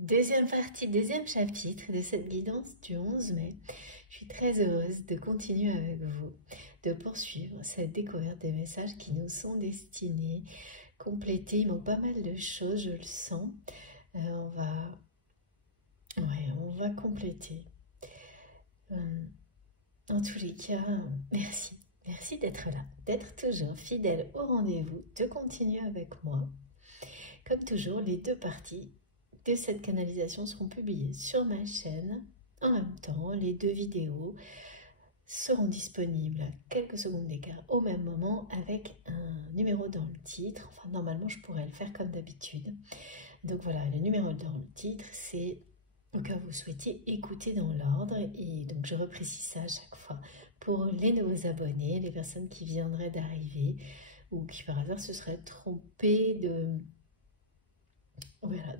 Deuxième partie, deuxième chapitre de cette guidance du 11 mai. Je suis très heureuse de continuer avec vous, de poursuivre cette découverte des messages qui nous sont destinés, compléter. Il manque pas mal de choses, je le sens. On va compléter. En tous les cas, merci. Merci d'être là, d'être toujours fidèle au rendez-vous, de continuer avec moi. Comme toujours, les deux parties de cette canalisation seront publiées sur ma chaîne. En même temps, les deux vidéos seront disponibles à quelques secondes d'écart au même moment avec un numéro dans le titre. Enfin, normalement, je pourrais le faire comme d'habitude. Donc voilà, le numéro dans le titre, c'est au cas où vous souhaitez écouter dans l'ordre. Et donc, je reprécise ça à chaque fois pour les nouveaux abonnés, les personnes qui viendraient d'arriver ou qui par hasard se seraient trompées de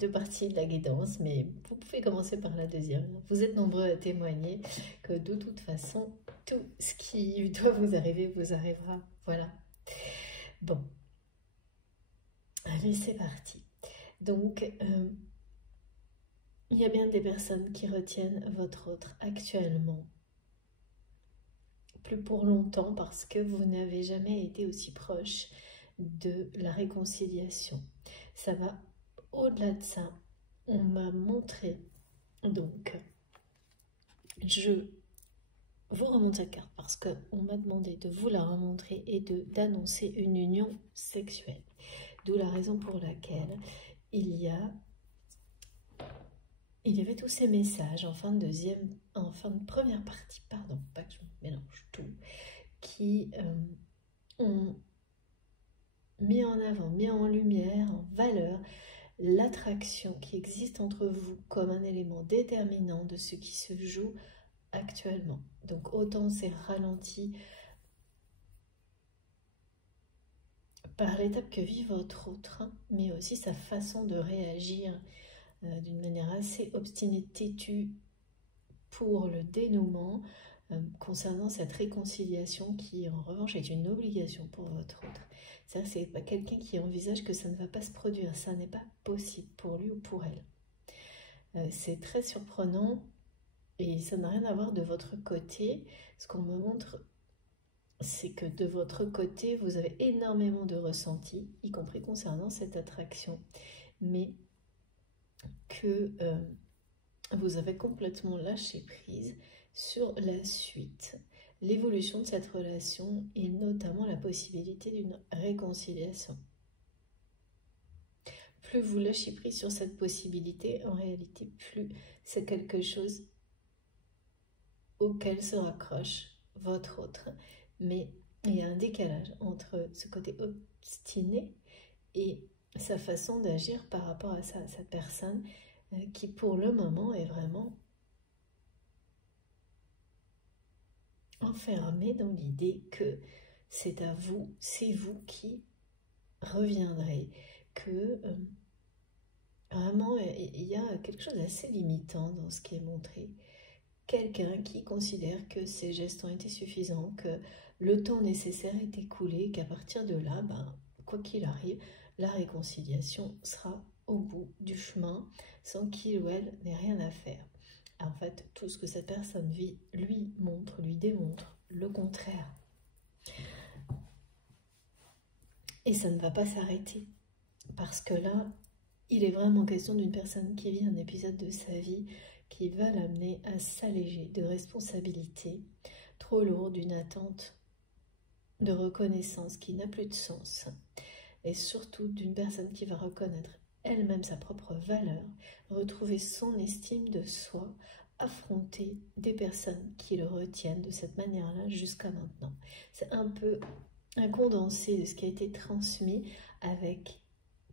partie de la guidance, mais vous pouvez commencer par la deuxième. Vous êtes nombreux à témoigner que de toute façon, tout ce qui doit vous arriver vous arrivera. Voilà. Bon. Allez, c'est parti. Donc, il y a bien des personnes qui retiennent votre autre actuellement. Plus pour longtemps parce que vous n'avez jamais été aussi proche de la réconciliation. Ça va au-delà de ça. On m'a montré, donc, je vous remonte la carte parce qu'on m'a demandé de vous la remontrer et d'annoncer une union sexuelle. D'où la raison pour laquelle il y avait tous ces messages en fin de première partie, pardon, pas que je mélange tout, qui ont mis en avant, mis en lumière, en valeur, l'attraction qui existe entre vous comme un élément déterminant de ce qui se joue actuellement. Donc autant c'est ralenti par l'étape que vit votre autre, mais aussi sa façon de réagir d'une manière assez obstinée, têtue pour le dénouement concernant cette réconciliation qui en revanche est une obligation pour votre autre. C'est-à-dire que c'est pas quelqu'un qui envisage que ça ne va pas se produire, ça n'est pas possible pour lui ou pour elle. C'est très surprenant et ça n'a rien à voir de votre côté. Ce qu'on me montre, c'est que de votre côté, vous avez énormément de ressentis, y compris concernant cette attraction, mais que vous avez complètement lâché prise sur la suite, l'évolution de cette relation et notamment la possibilité d'une réconciliation. Plus vous lâchez prise sur cette possibilité, en réalité, plus c'est quelque chose auquel se raccroche votre autre. Mais il y a un décalage entre ce côté obstiné et sa façon d'agir par rapport à sa personne qui pour le moment est vraiment enfermée dans l'idée que c'est à vous, c'est vous qui reviendrez, que vraiment il y a quelque chose d'assez limitant dans ce qui est montré. Quelqu'un qui considère que ses gestes ont été suffisants, que le temps nécessaire est écoulé, qu'à partir de là, quoi qu'il arrive, la réconciliation sera au bout du chemin sans qu'il ou elle n'ait rien à faire. En fait, tout ce que cette personne vit lui démontre le contraire. Et ça ne va pas s'arrêter. Parce que là, il est vraiment question d'une personne qui vit un épisode de sa vie qui va l'amener à s'alléger de responsabilités trop lourdes, d'une attente de reconnaissance qui n'a plus de sens, et surtout d'une personne qui va reconnaître elle-même sa propre valeur, retrouver son estime de soi, affronter des personnes qui le retiennent de cette manière-là jusqu'à maintenant. C'est un peu un condensé de ce qui a été transmis avec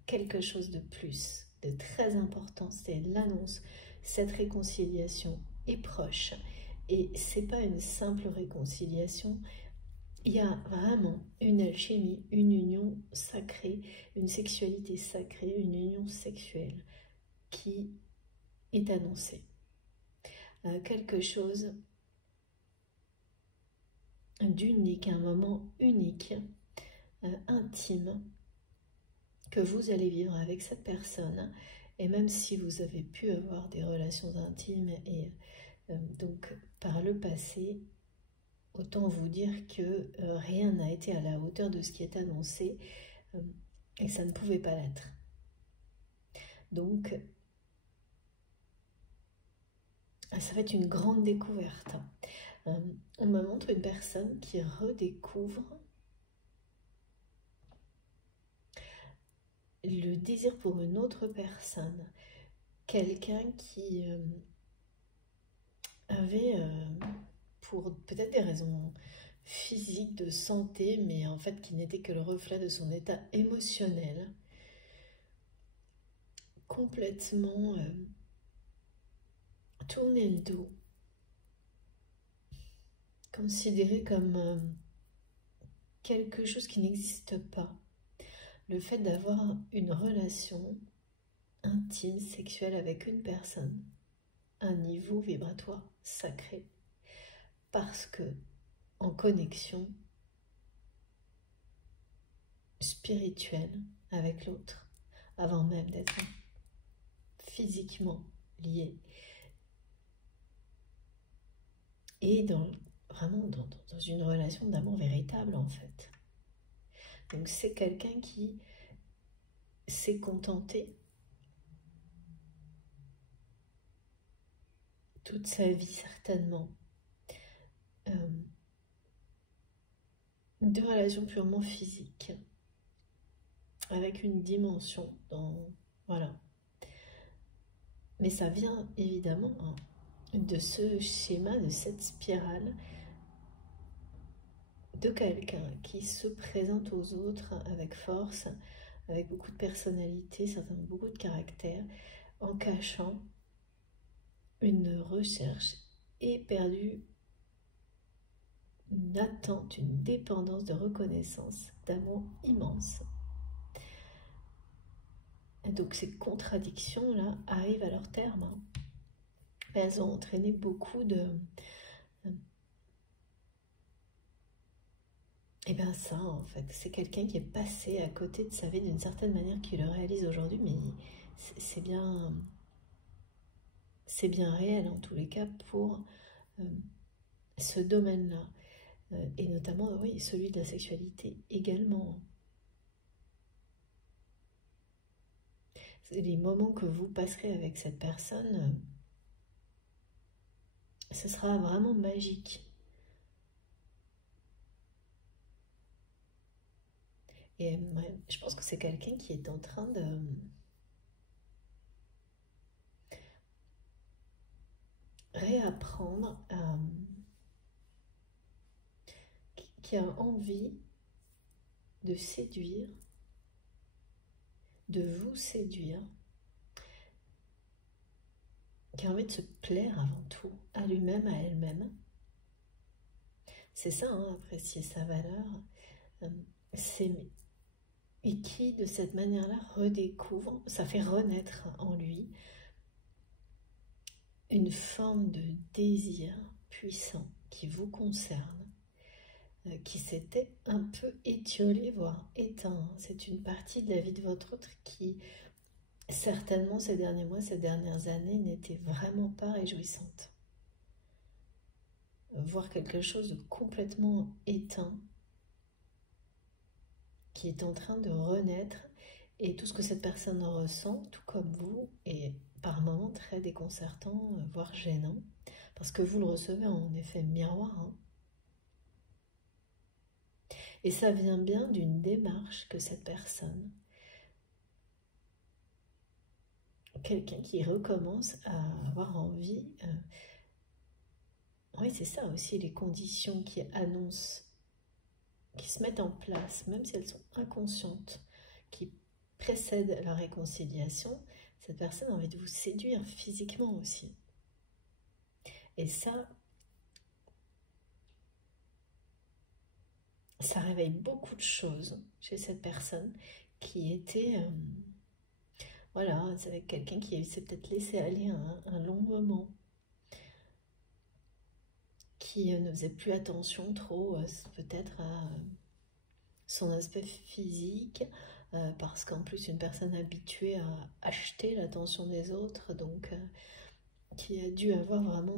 quelque chose de plus, de très important, c'est l'annonce. Cette réconciliation est proche et c'est pas une simple réconciliation. Il y a vraiment une alchimie, une union sacrée, une sexualité sacrée, une union sexuelle qui est annoncée. Quelque chose d'unique, un moment unique, intime que vous allez vivre avec cette personne Et même si vous avez pu avoir des relations intimes et donc par le passé, autant vous dire que rien n'a été à la hauteur de ce qui est annoncé et que ça ne pouvait pas l'être. Donc, ça va être une grande découverte. On me montre une personne qui redécouvre le désir pour une autre personne. Quelqu'un qui avait, pour peut-être des raisons physiques, de santé, mais en fait qui n'était que le reflet de son état émotionnel, complètement tourné le dos, considéré comme quelque chose qui n'existe pas. Le fait d'avoir une relation intime, sexuelle avec une personne, un niveau vibratoire sacré, parce que en connexion spirituelle avec l'autre, avant même d'être physiquement lié, et vraiment dans une relation d'amour véritable en fait. Donc c'est quelqu'un qui s'est contenté toute sa vie certainement de relations purement physiques, avec une dimension voilà. Mais ça vient évidemment de ce schéma, de cette spirale de quelqu'un qui se présente aux autres avec force, avec beaucoup de personnalité, certainement beaucoup de caractère, en cachant une recherche éperdue, une attente, une dépendance de reconnaissance, d'amour immense. Et donc ces contradictions-là arrivent à leur terme. Elles ont entraîné beaucoup de... Et bien ça, en fait, c'est quelqu'un qui est passé à côté de sa vie d'une certaine manière, qui le réalise aujourd'hui, mais c'est bien réel en tous les cas pour ce domaine-là. Et notamment, oui, celui de la sexualité également. Les moments que vous passerez avec cette personne, ce sera vraiment magique. Et ouais, je pense que c'est quelqu'un qui est en train de réapprendre, qui a envie de séduire, de vous séduire, qui a envie de se plaire avant tout, à lui-même, à elle-même. C'est ça, hein, apprécier sa valeur. Et qui, de cette manière-là, redécouvre, ça fait renaître en lui une forme de désir puissant qui vous concerne, qui s'était un peu étiolé, voire éteint. C'est une partie de la vie de votre autre qui, certainement, ces derniers mois, ces dernières années, n'était vraiment pas réjouissante. Voir quelque chose de complètement éteint, qui est en train de renaître, et tout ce que cette personne ressent, tout comme vous, est par moments très déconcertant, voire gênant, parce que vous le recevez en effet miroir. Hein. Et ça vient bien d'une démarche que cette personne, quelqu'un qui recommence à avoir envie, oui c'est ça aussi, les conditions qui annoncent, qui se mettent en place, même si elles sont inconscientes, qui précèdent la réconciliation, cette personne a envie de vous séduire physiquement aussi. Et ça réveille beaucoup de choses chez cette personne qui était, voilà, c'est avec quelqu'un qui s'est peut-être laissé aller un long moment, qui ne faisait plus attention trop peut-être à son aspect physique, parce qu'en plus une personne habituée à acheter l'attention des autres, donc qui a dû avoir vraiment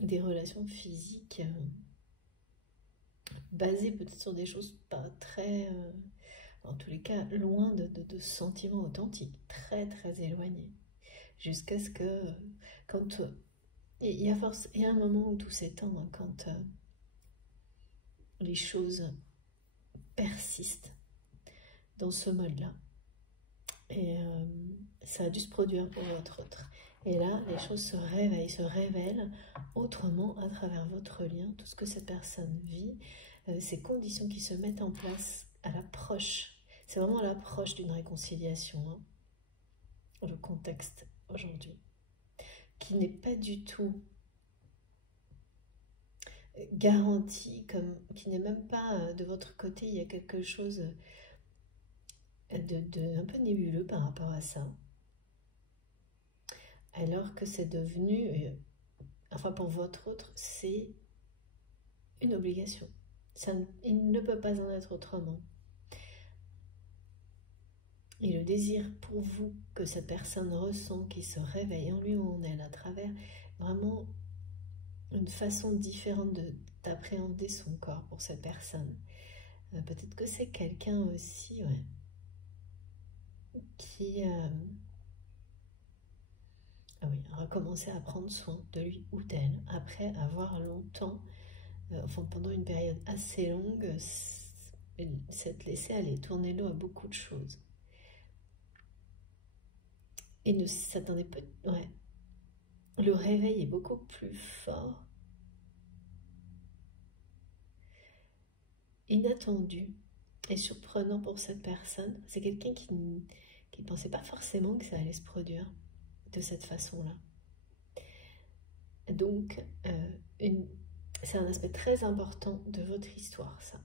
des relations physiques basées peut-être sur des choses pas très, en tous les cas, loin de sentiments authentiques, très très éloignés, jusqu'à ce que, quand il y a un moment où tout s'étend, hein, quand les choses persistent dans ce mode-là. Et ça a dû se produire pour votre autre. Et là, les choses se réveillent, se révèlent autrement à travers votre lien, tout ce que cette personne vit, ces conditions qui se mettent en place à l'approche. C'est vraiment à l'approche d'une réconciliation, hein, le contexte aujourd'hui, qui n'est pas du tout garanti, qui n'est même pas de votre côté. Il y a quelque chose un peu nébuleux par rapport à ça, alors que c'est devenu, enfin pour votre autre, c'est une obligation. Il ne peut pas en être autrement. Et le désir pour vous que cette personne ressent, qui se réveille en lui ou en elle à travers vraiment une façon différente d'appréhender son corps pour cette personne. Peut-être que c'est quelqu'un aussi, ouais, qui a recommencé à prendre soin de lui ou d'elle après avoir longtemps, enfin pendant une période assez longue, s'être laissé aller, tourner l'eau à beaucoup de choses. Et ne s'attendait pas, ouais. Le réveil est beaucoup plus fort, inattendu et surprenant pour cette personne. C'est quelqu'un qui ne pensait pas forcément que ça allait se produire de cette façon-là. Donc, c'est un aspect très important de votre histoire, ça.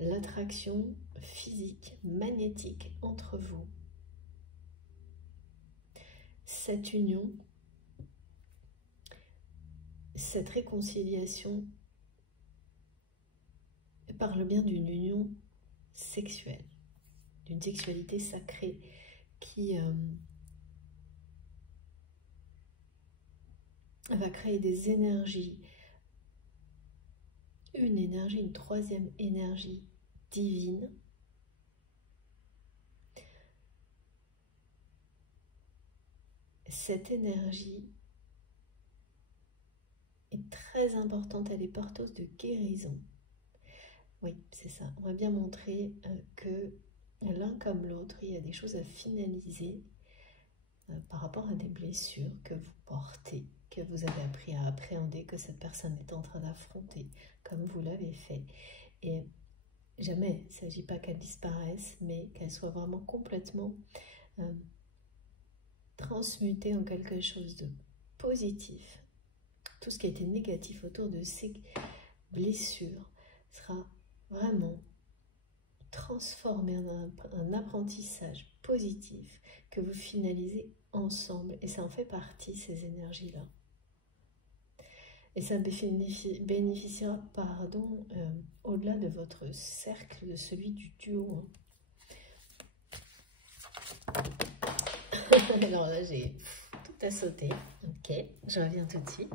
L'attraction physique, magnétique entre vous. Cette union, cette réconciliation parle bien d'une union sexuelle, d'une sexualité sacrée qui va créer des énergies, une troisième énergie divine, cette énergie est très importante, elle est porteuse de guérison. Oui, c'est ça. On va bien montrer que l'un comme l'autre, il y a des choses à finaliser par rapport à des blessures que vous portez, que vous avez appris à appréhender, que cette personne est en train d'affronter, comme vous l'avez fait. Et jamais, il ne s'agit pas qu'elle disparaisse, mais qu'elle soit vraiment complètement transmutée en quelque chose de positif. Tout ce qui a été négatif autour de ces blessures sera vraiment transformé en un apprentissage positif que vous finalisez ensemble. Et ça en fait partie, ces énergies-là. Et ça bénéficiera, pardon, au-delà de votre cercle, de celui du duo. Alors là, j'ai tout à sauter. Ok, je reviens tout de suite.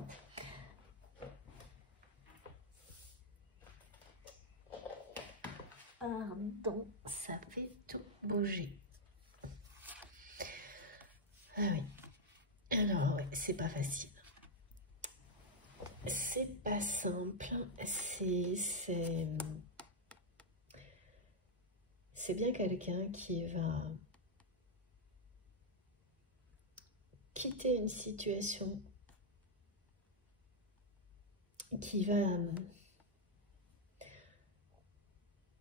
Pardon, ça fait tout bouger. Ah oui. Alors, ouais, c'est pas facile. C'est pas simple. C'est bien quelqu'un qui va quitter une situation, qui va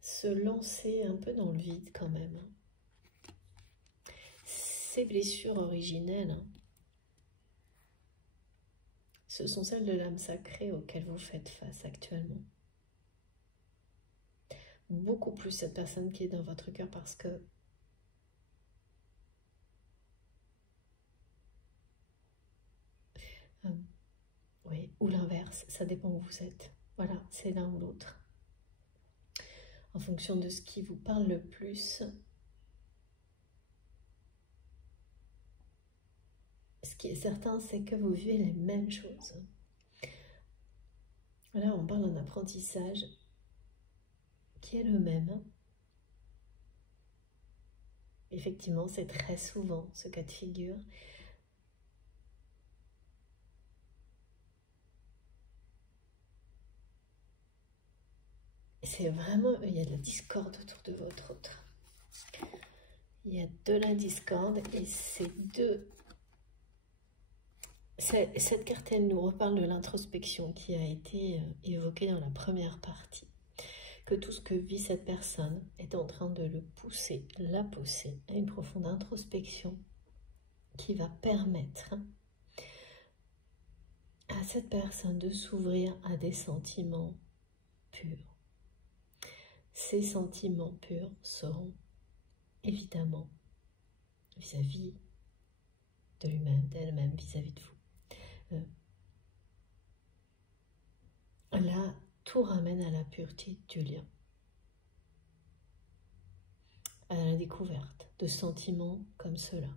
se lancer un peu dans le vide quand même. Ces blessures originelles, ce sont celles de l'âme sacrée auxquelles vous faites face actuellement. Beaucoup plus cette personne qui est dans votre cœur, parce que oui, ou l'inverse, ça dépend où vous êtes. Voilà, c'est l'un ou l'autre. En fonction de ce qui vous parle le plus, qui est certain, c'est que vous vivez les mêmes choses. Là, on parle d'un apprentissage qui est le même. Effectivement, c'est très souvent ce cas de figure. C'est vraiment, il y a de la discorde autour de votre autre. Il y a de la discorde et cette carte, elle nous reparle de l'introspection qui a été évoquée dans la première partie. Que tout ce que vit cette personne est en train de le pousser, la pousser à une profonde introspection qui va permettre à cette personne de s'ouvrir à des sentiments purs. Ces sentiments purs seront évidemment vis-à-vis de lui-même, d'elle-même, vis-à-vis de vous. Là, tout ramène à la pureté du lien, à la découverte de sentiments comme cela,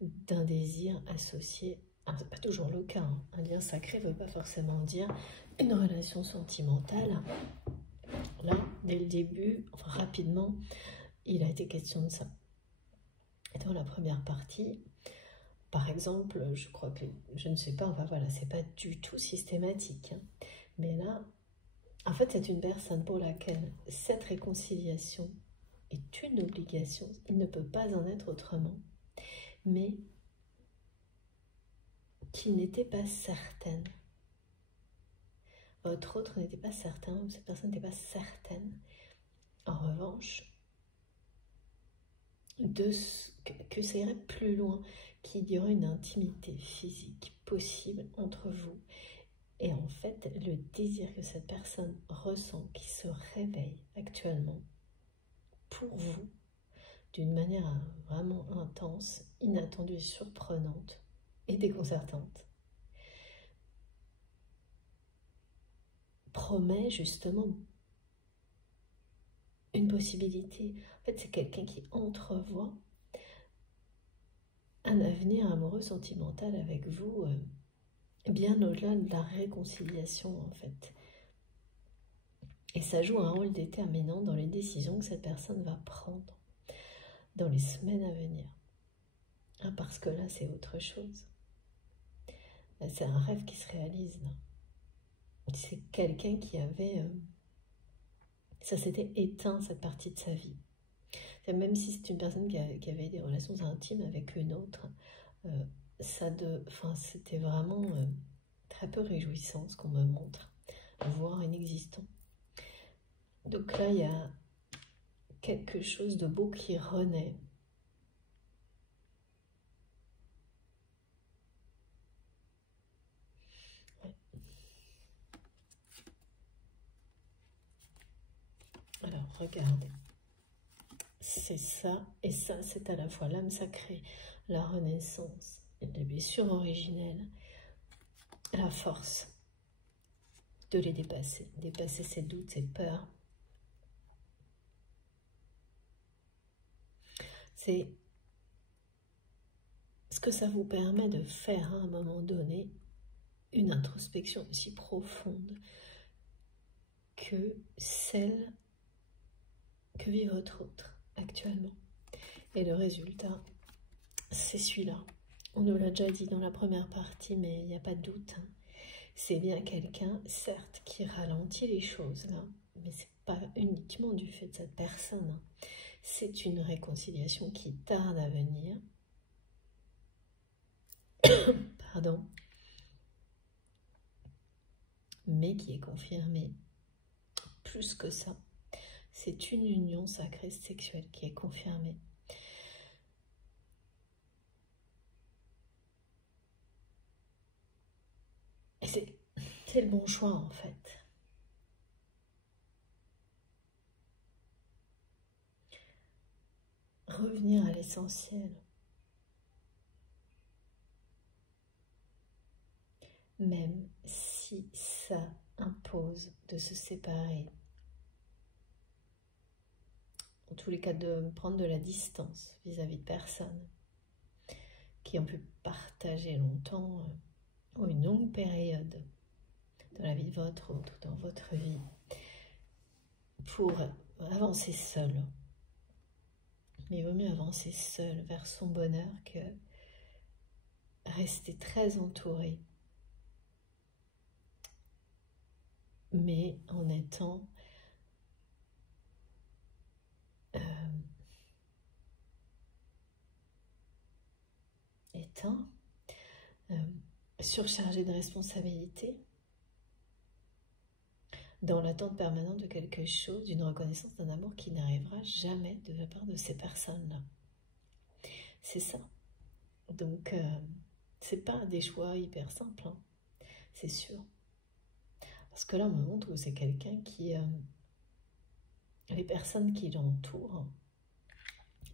d'un désir associé. C'est pas toujours le cas, hein. Un lien sacré ne veut pas forcément dire une relation sentimentale. Là, dès le début, enfin, rapidement, il a été question de ça. Et dans la première partie, par exemple, je crois que, je ne sais pas, enfin voilà, c'est pas du tout systématique, hein. Mais là, en fait, c'est une personne pour laquelle cette réconciliation est une obligation. Il ne peut pas en être autrement, mais qui n'était pas certaine. Votre autre n'était pas certain, ou cette personne n'était pas certaine, en revanche, que ça irait plus loin, qu'il y aurait une intimité physique possible entre vous. Et en fait, le désir que cette personne ressent, qui se réveille actuellement pour vous, d'une manière vraiment intense, inattendue, surprenante et déconcertante, promet justement une possibilité. En fait, c'est quelqu'un qui entrevoit un avenir amoureux sentimental avec vous, bien au-delà de la réconciliation, en fait. Et ça joue un rôle déterminant dans les décisions que cette personne va prendre dans les semaines à venir. Ah, parce que là, c'est autre chose. C'est un rêve qui se réalise, là. C'est quelqu'un qui avait... ça s'était éteint, cette partie de sa vie. Même si c'est une personne qui avait des relations intimes avec une autre, c'était vraiment très peu réjouissant ce qu'on me montre, voire inexistant. Donc là, il y a quelque chose de beau qui renaît. Ouais. Alors, regardez. C'est ça, et ça, c'est à la fois l'âme sacrée, la renaissance, les blessures originelles, la force de les dépasser, dépasser ses doutes, ses peurs. C'est ce que ça vous permet de faire à un moment donné, une introspection aussi profonde que celle que vit votre autre actuellement. Et le résultat, c'est celui-là. On nous l'a déjà dit dans la première partie, mais il n'y a pas de doute, hein. C'est bien quelqu'un, certes, qui ralentit les choses, là, mais ce n'est pas uniquement du fait de cette personne, hein. C'est une réconciliation qui tarde à venir. Pardon. Mais qui est confirmée. Plus que ça, c'est une union sacrée sexuelle qui est confirmée. Et c'est le bon choix, en fait. Revenir à l'essentiel. Même si ça impose de se séparer. En tous les cas, de prendre de la distance vis-à-vis de personne. qui ont pu partager longtemps ou une longue période dans la vie de votre autre, dans votre vie, pour avancer seul. Mais il vaut mieux avancer seul vers son bonheur que rester très entouré, mais en étant éteint, surchargé de responsabilités, dans l'attente permanente de quelque chose, d'une reconnaissance, d'un amour qui n'arrivera jamais de la part de ces personnes-là. C'est ça. Donc, c'est pas des choix hyper simples, hein, c'est sûr. Parce que là, on me montre que c'est quelqu'un qui... les personnes qui l'entourent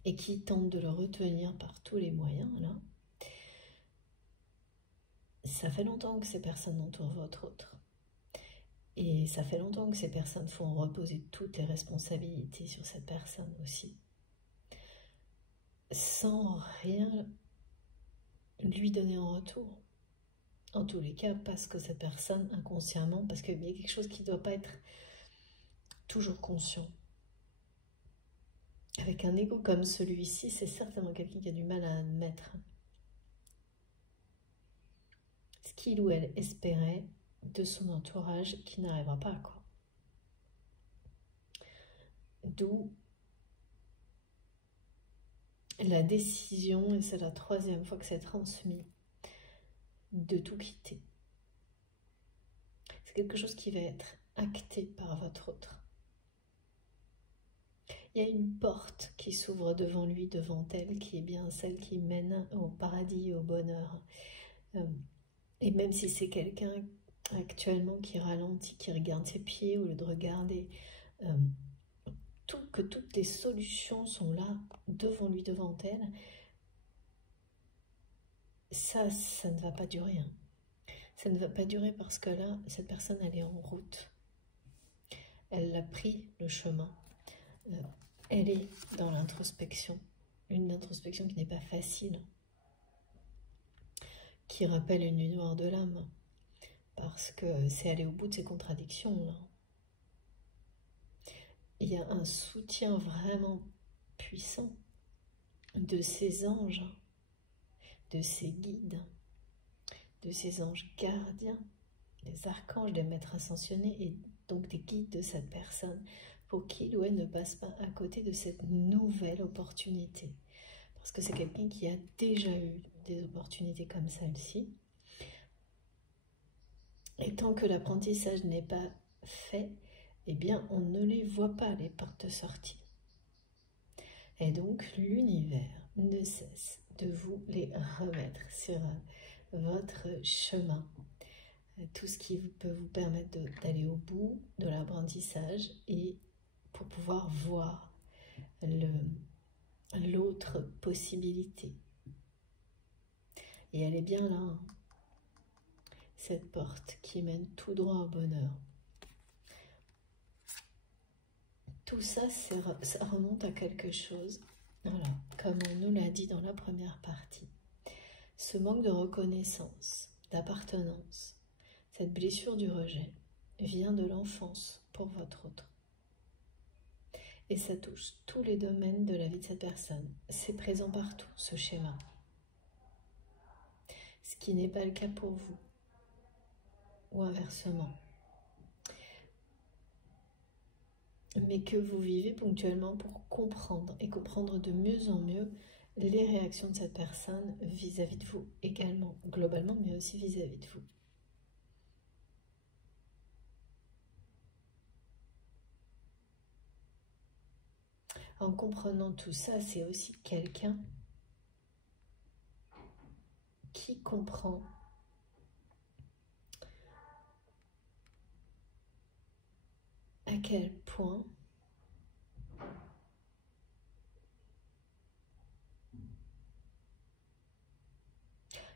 et qui tentent de le retenir par tous les moyens, là, ça fait longtemps que ces personnes entourent votre autre. Et ça fait longtemps que ces personnes font reposer toutes les responsabilités sur cette personne aussi. Sans rien lui donner en retour. En tous les cas, parce que cette personne, inconsciemment, parce qu'il y a quelque chose qui ne doit pas être toujours conscient. Avec un ego comme celui-ci, c'est certainement quelqu'un qui a du mal à admettre ce qu'il ou elle espérait de son entourage qui n'arrivera pas, quoi. D'où la décision, et c'est la 3e fois que c'est transmis, de tout quitter. C'est quelque chose qui va être acté par votre autre. Il y a une porte qui s'ouvre devant lui, devant elle, qui est bien celle qui mène au paradis, au bonheur. Et même si c'est quelqu'un actuellement qui ralentit, qui regarde ses pieds au lieu de regarder, que toutes les solutions sont là, devant lui, devant elle, ça ne va pas durer. Hein. Ça ne va pas durer parce que là, cette personne, elle est en route. Elle a pris le chemin. Elle est dans l'introspection. Une introspection qui n'est pas facile. Qui rappelle une nuit noire de l'âme. Parce que c'est aller au bout de ses contradictions, là. Il y a un soutien vraiment puissant de ces anges, de ces guides, de ces anges gardiens, des archanges, des maîtres ascensionnés et donc des guides de cette personne pour qu'il ou elle ne passe pas à côté de cette nouvelle opportunité. Parce que c'est quelqu'un qui a déjà eu des opportunités comme celle-ci. Et tant que l'apprentissage n'est pas fait, eh bien, on ne les voit pas, les portes de sortie. Et donc, l'univers ne cesse de vous les remettre sur votre chemin. Tout ce qui peut vous permettre d'aller au bout de l'apprentissage et pour pouvoir voir l'autre possibilité. Et elle est bien là, hein, cette porte qui mène tout droit au bonheur. Tout ça, ça remonte à quelque chose, voilà, comme on nous l'a dit dans la première partie. Ce manque de reconnaissance, d'appartenance, cette blessure du rejet vient de l'enfance pour votre autre. Et ça touche tous les domaines de la vie de cette personne. C'est présent partout, ce schéma. Ce qui n'est pas le cas pour vous, ou inversement. Mais que vous vivez ponctuellement pour comprendre et comprendre de mieux en mieux les réactions de cette personne vis-à-vis de vous également, globalement, mais aussi vis-à-vis de vous. En comprenant tout ça, c'est aussi quelqu'un qui comprend à quel point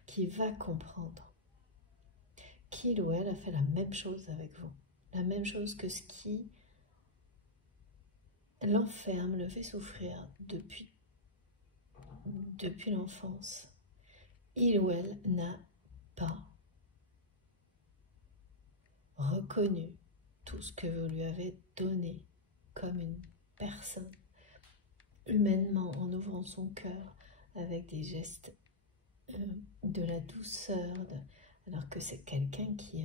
qui va comprendre qu'il ou elle a fait la même chose avec vous, la même chose que ce qui l'enferme, le fait souffrir depuis l'enfance, il ou elle n'a pas reconnu tout ce que vous lui avez donné comme une personne, humainement, en ouvrant son cœur avec des gestes de la douceur, alors que c'est quelqu'un qui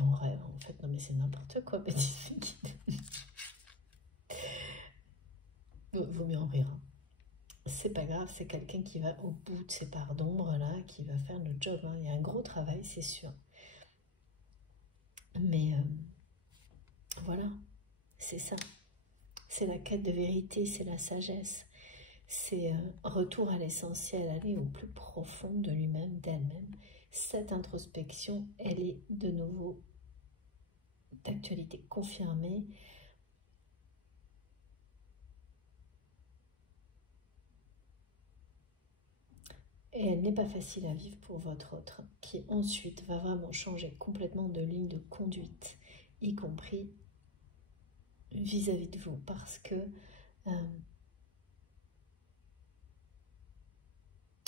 en rêve en fait. Non mais c'est n'importe quoi, vaut mieux en rire. C'est pas grave, c'est quelqu'un qui va au bout de ces parts d'ombre là, qui va faire le job, hein. Il y a un gros travail, c'est sûr. Mais voilà, c'est ça. C'est la quête de vérité, c'est la sagesse. C'est retour à l'essentiel, aller au plus profond de lui-même, d'elle-même. Cette introspection, elle est de nouveau d'actualité confirmée. Et elle n'est pas facile à vivre pour votre autre, qui ensuite va vraiment changer complètement de ligne de conduite, y compris vis-à-vis de vous, parce que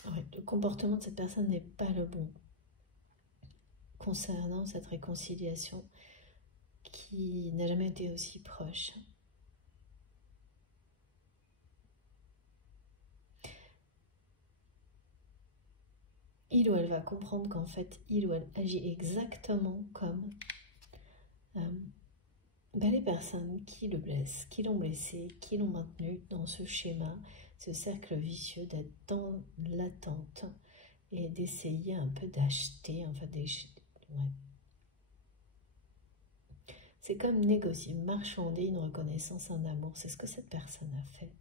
le comportement de cette personne n'est pas le bon concernant cette réconciliation qui n'a jamais été aussi proche. Il ou elle va comprendre qu'en fait, il ou elle agit exactement comme les personnes qui le blessent, qui l'ont blessé, qui l'ont maintenu dans ce schéma, ce cercle vicieux d'être dans l'attente et d'essayer un peu d'acheter, enfin c'est comme négocier, marchander une reconnaissance, un amour, c'est ce que cette personne a fait.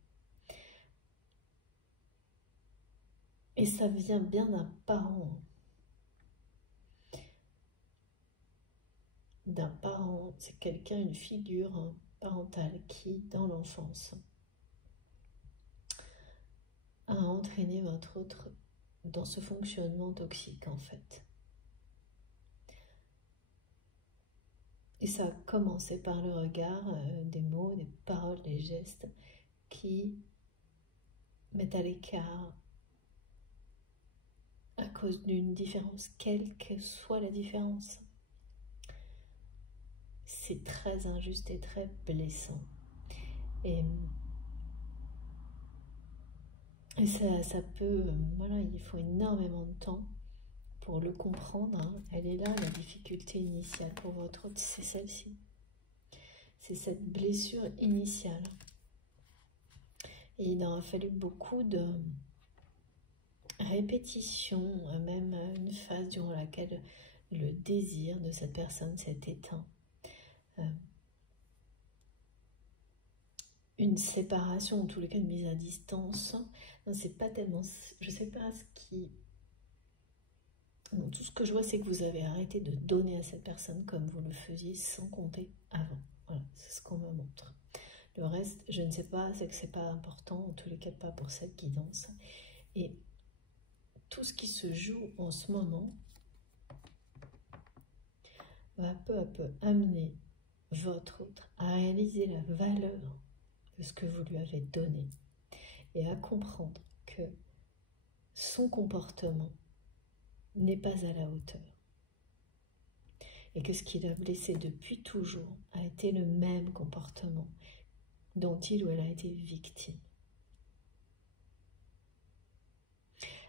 Et ça vient bien d'un parent. C'est quelqu'un, une figure parentale qui, dans l'enfance, a entraîné votre autre dans ce fonctionnement toxique en fait. Et ça a commencé par le regard, des mots, des paroles, des gestes qui mettent à l'écart à cause d'une différence, quelle que soit la différence. C'est très injuste et très blessant. Et ça peut, voilà, il faut énormément de temps pour le comprendre. Hein. Elle est là, la difficulté initiale pour votre autre, c'est celle-ci. C'est cette blessure initiale. Et il aura fallu beaucoup de répétition, même une phase durant laquelle le désir de cette personne s'est éteint. Une séparation, en tous les cas une mise à distance. Non, c'est pas tellement... Je sais pas ce qui... Non, tout ce que je vois, c'est que vous avez arrêté de donner à cette personne comme vous le faisiez sans compter avant. Voilà, c'est ce qu'on me montre. Le reste, je ne sais pas, c'est que c'est pas important, en tous les cas pas pour cette guidance. Et tout ce qui se joue en ce moment va peu à peu amener votre autre à réaliser la valeur de ce que vous lui avez donné et à comprendre que son comportement n'est pas à la hauteur et que ce qui l'a blessé depuis toujours a été le même comportement dont il ou elle a été victime.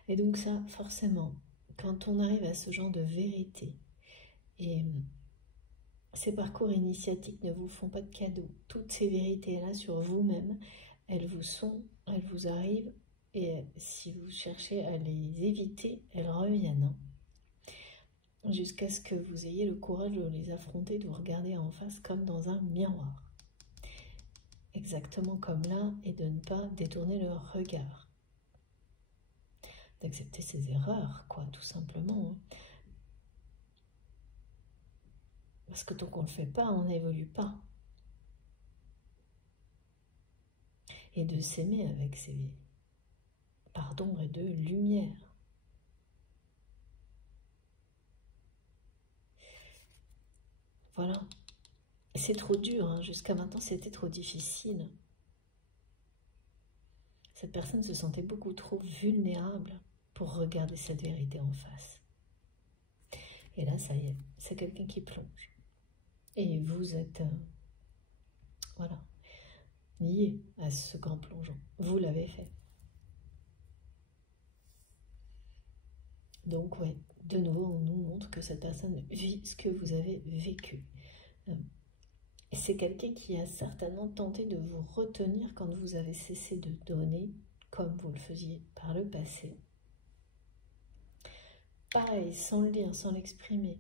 Et donc ça, forcément, quand on arrive à ce genre de vérité, et ces parcours initiatiques ne vous font pas de cadeau, toutes ces vérités-là sur vous-même, elles vous arrivent, et si vous cherchez à les éviter, elles reviennent. Jusqu'à ce que vous ayez le courage de les affronter, de vous regarder en face comme dans un miroir. Exactement comme là, et de ne pas détourner leur regard. D'accepter ses erreurs, quoi, tout simplement. Parce que tant qu'on ne le fait pas, on n'évolue pas. Et de s'aimer avec ces parts d'ombre et de lumière. Voilà. C'est trop dur, hein. Jusqu'à maintenant c'était trop difficile. Cette personne se sentait beaucoup trop vulnérable pour regarder cette vérité en face. Et là, ça y est, c'est quelqu'un qui plonge. Et vous êtes, voilà, lié à ce grand plongeon. Vous l'avez fait. Donc, oui, de nouveau, on nous montre que cette personne vit ce que vous avez vécu. C'est quelqu'un qui a certainement tenté de vous retenir quand vous avez cessé de donner, comme vous le faisiez par le passé. Pareil, sans le dire, sans l'exprimer.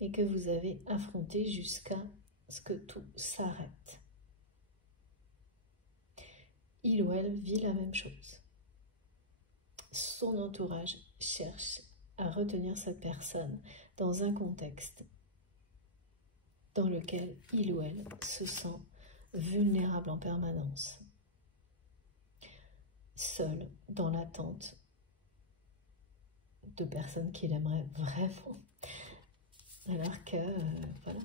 Et que vous avez affronté jusqu'à ce que tout s'arrête. Il ou elle vit la même chose. Son entourage cherche à retenir cette personne dans un contexte dans lequel il ou elle se sent vulnérable en permanence, seul dans l'attente de personnes qu'il aimerait vraiment, alors que, voilà.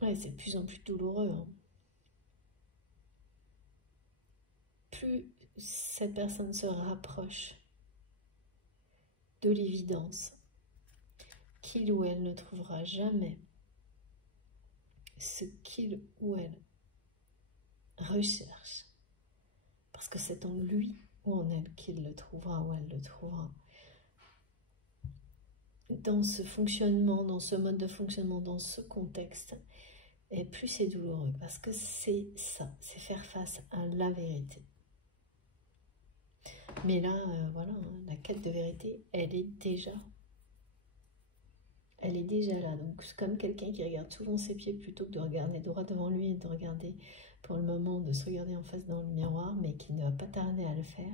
Ouais, c'est de plus en plus douloureux, hein. Plus cette personne se rapproche de l'évidence qu'il ou elle ne trouvera jamais ce qu'il ou elle recherche, parce que c'est en lui ou en elle qu'il le trouvera ou elle le trouvera. Dans ce fonctionnement, dans ce mode de fonctionnement, dans ce contexte, et plus c'est douloureux, parce que c'est ça, c'est faire face à la vérité. Mais là, voilà, la quête de vérité, elle est déjà là. Donc, c'est comme quelqu'un qui regarde souvent ses pieds plutôt que de regarder droit devant lui et de regarder, pour le moment, de se regarder en face dans le miroir, mais qui ne va pas tarder à le faire.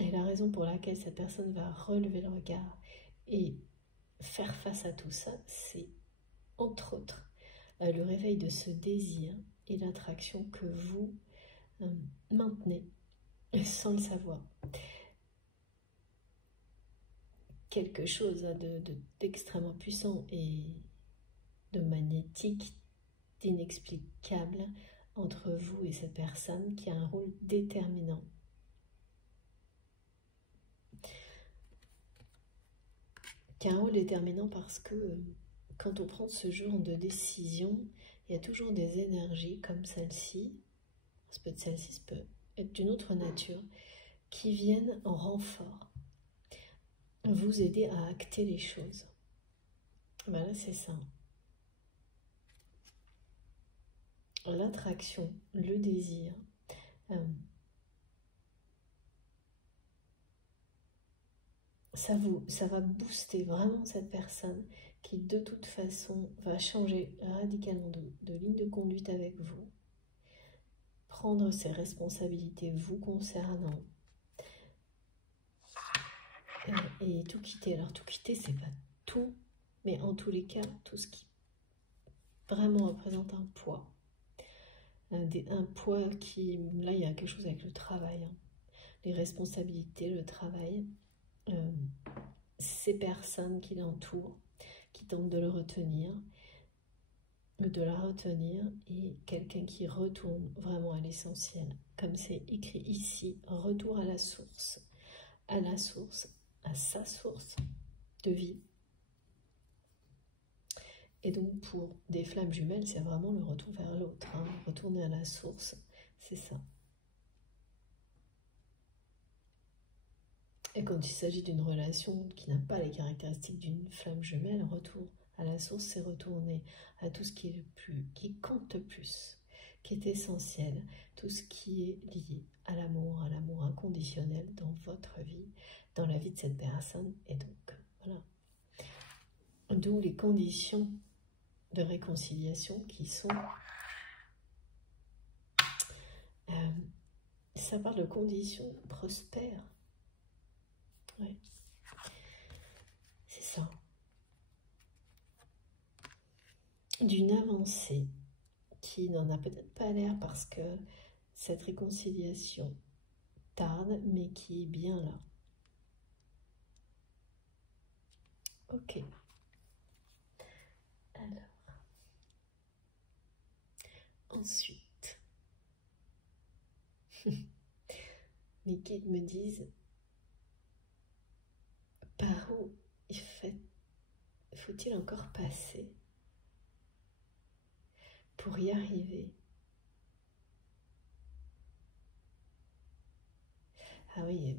Et la raison pour laquelle cette personne va relever le regard et faire face à tout ça, c'est, entre autres, le réveil de ce désir et l'attraction que vous maintenez sans le savoir. Quelque chose d'extrêmement puissant et de magnétique, d'inexplicable entre vous et cette personne qui a un rôle déterminant. Qui a un rôle déterminant parce que quand on prend ce genre de décision, il y a toujours des énergies comme celle-ci, ça peut être celle-ci, ça peut être d'une autre nature, qui viennent en renfort, vous aider à acter les choses. Voilà, c'est ça. L'attraction, le désir, ça va booster vraiment cette personne qui de toute façon va changer radicalement de ligne de conduite avec vous, prendre ses responsabilités vous concernant et tout quitter. Alors tout quitter, c'est pas tout, mais en tous les cas, tout ce qui vraiment représente un poids. Un poids qui, là il y a quelque chose avec le travail, hein. Les responsabilités, le travail, ces personnes qui l'entourent, qui tentent de le retenir, de la retenir, et quelqu'un qui retourne vraiment à l'essentiel, comme c'est écrit ici, retour à la source, à sa source de vie. Et donc pour des flammes jumelles, c'est vraiment le retour vers l'autre, hein. Retourner à la source, c'est ça. Et quand il s'agit d'une relation qui n'a pas les caractéristiques d'une flamme jumelle, retour à la source, c'est retourner à tout ce qui est qui compte le plus, qui est essentiel, tout ce qui est lié à l'amour inconditionnel dans votre vie, dans la vie de cette personne. Et donc, voilà. D'où les conditions de réconciliation qui sont... ça parle de conditions prospères. Ouais. C'est ça. D'une avancée qui n'en a peut-être pas l'air parce que cette réconciliation tarde, mais qui est bien là. Ok. Alors, ensuite, mes guides me disent par où faut-il encore passer pour y arriver. Ah oui,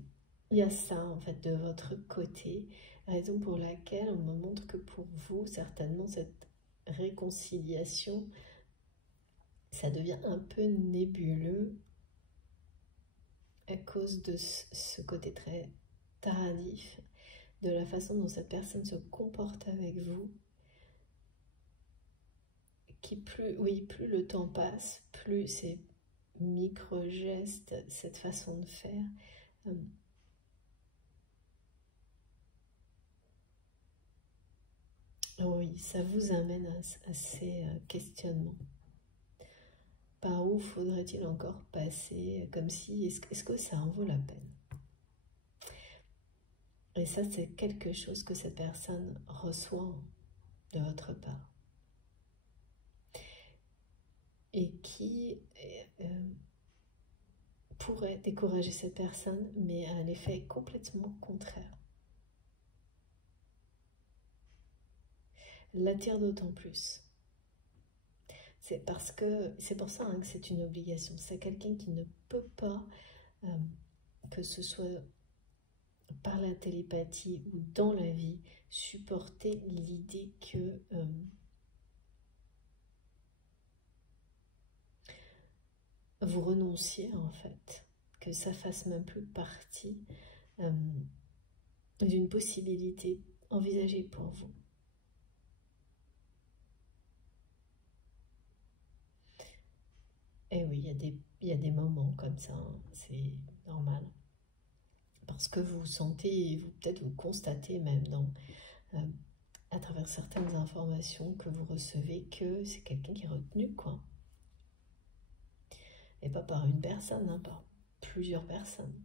il y a ça en fait de votre côté, raison pour laquelle on me montre que pour vous, certainement, cette réconciliation, ça devient un peu nébuleux à cause de ce côté très tardif, de la façon dont cette personne se comporte avec vous, qui plus le temps passe, plus ces micro-gestes, cette façon de faire, oui, ça vous amène à ces questionnements. Par où faudrait-il encore passer? Comme si, est-ce que ça en vaut la peine? Et ça, c'est quelque chose que cette personne reçoit de votre part. Et qui pourrait décourager cette personne, mais à un effet complètement contraire. L'attire d'autant plus. C'est parce que c'est pour ça que c'est une obligation. C'est quelqu'un qui ne peut pas, que ce soit par la télépathie ou dans la vie, supporter l'idée que vous renonciez en fait, que ça fasse même plus partie d'une possibilité envisagée pour vous. Et oui, il y a des moments comme ça, hein, c'est normal. Parce que vous sentez, et peut-être vous constatez même à travers certaines informations que vous recevez que c'est quelqu'un qui est retenu, quoi. Et pas par une personne, hein, par plusieurs personnes.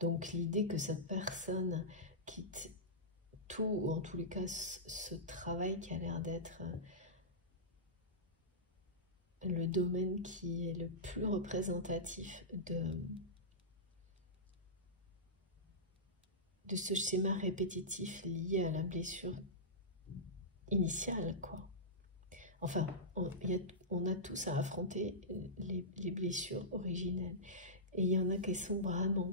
Donc l'idée que cette personne quitte tout, ou en tous les cas ce travail qui a l'air d'être le domaine qui est le plus représentatif de ce schéma répétitif lié à la blessure initiale, quoi. Enfin, on a tous à affronter les blessures originelles. Et il y en a qui sont vraiment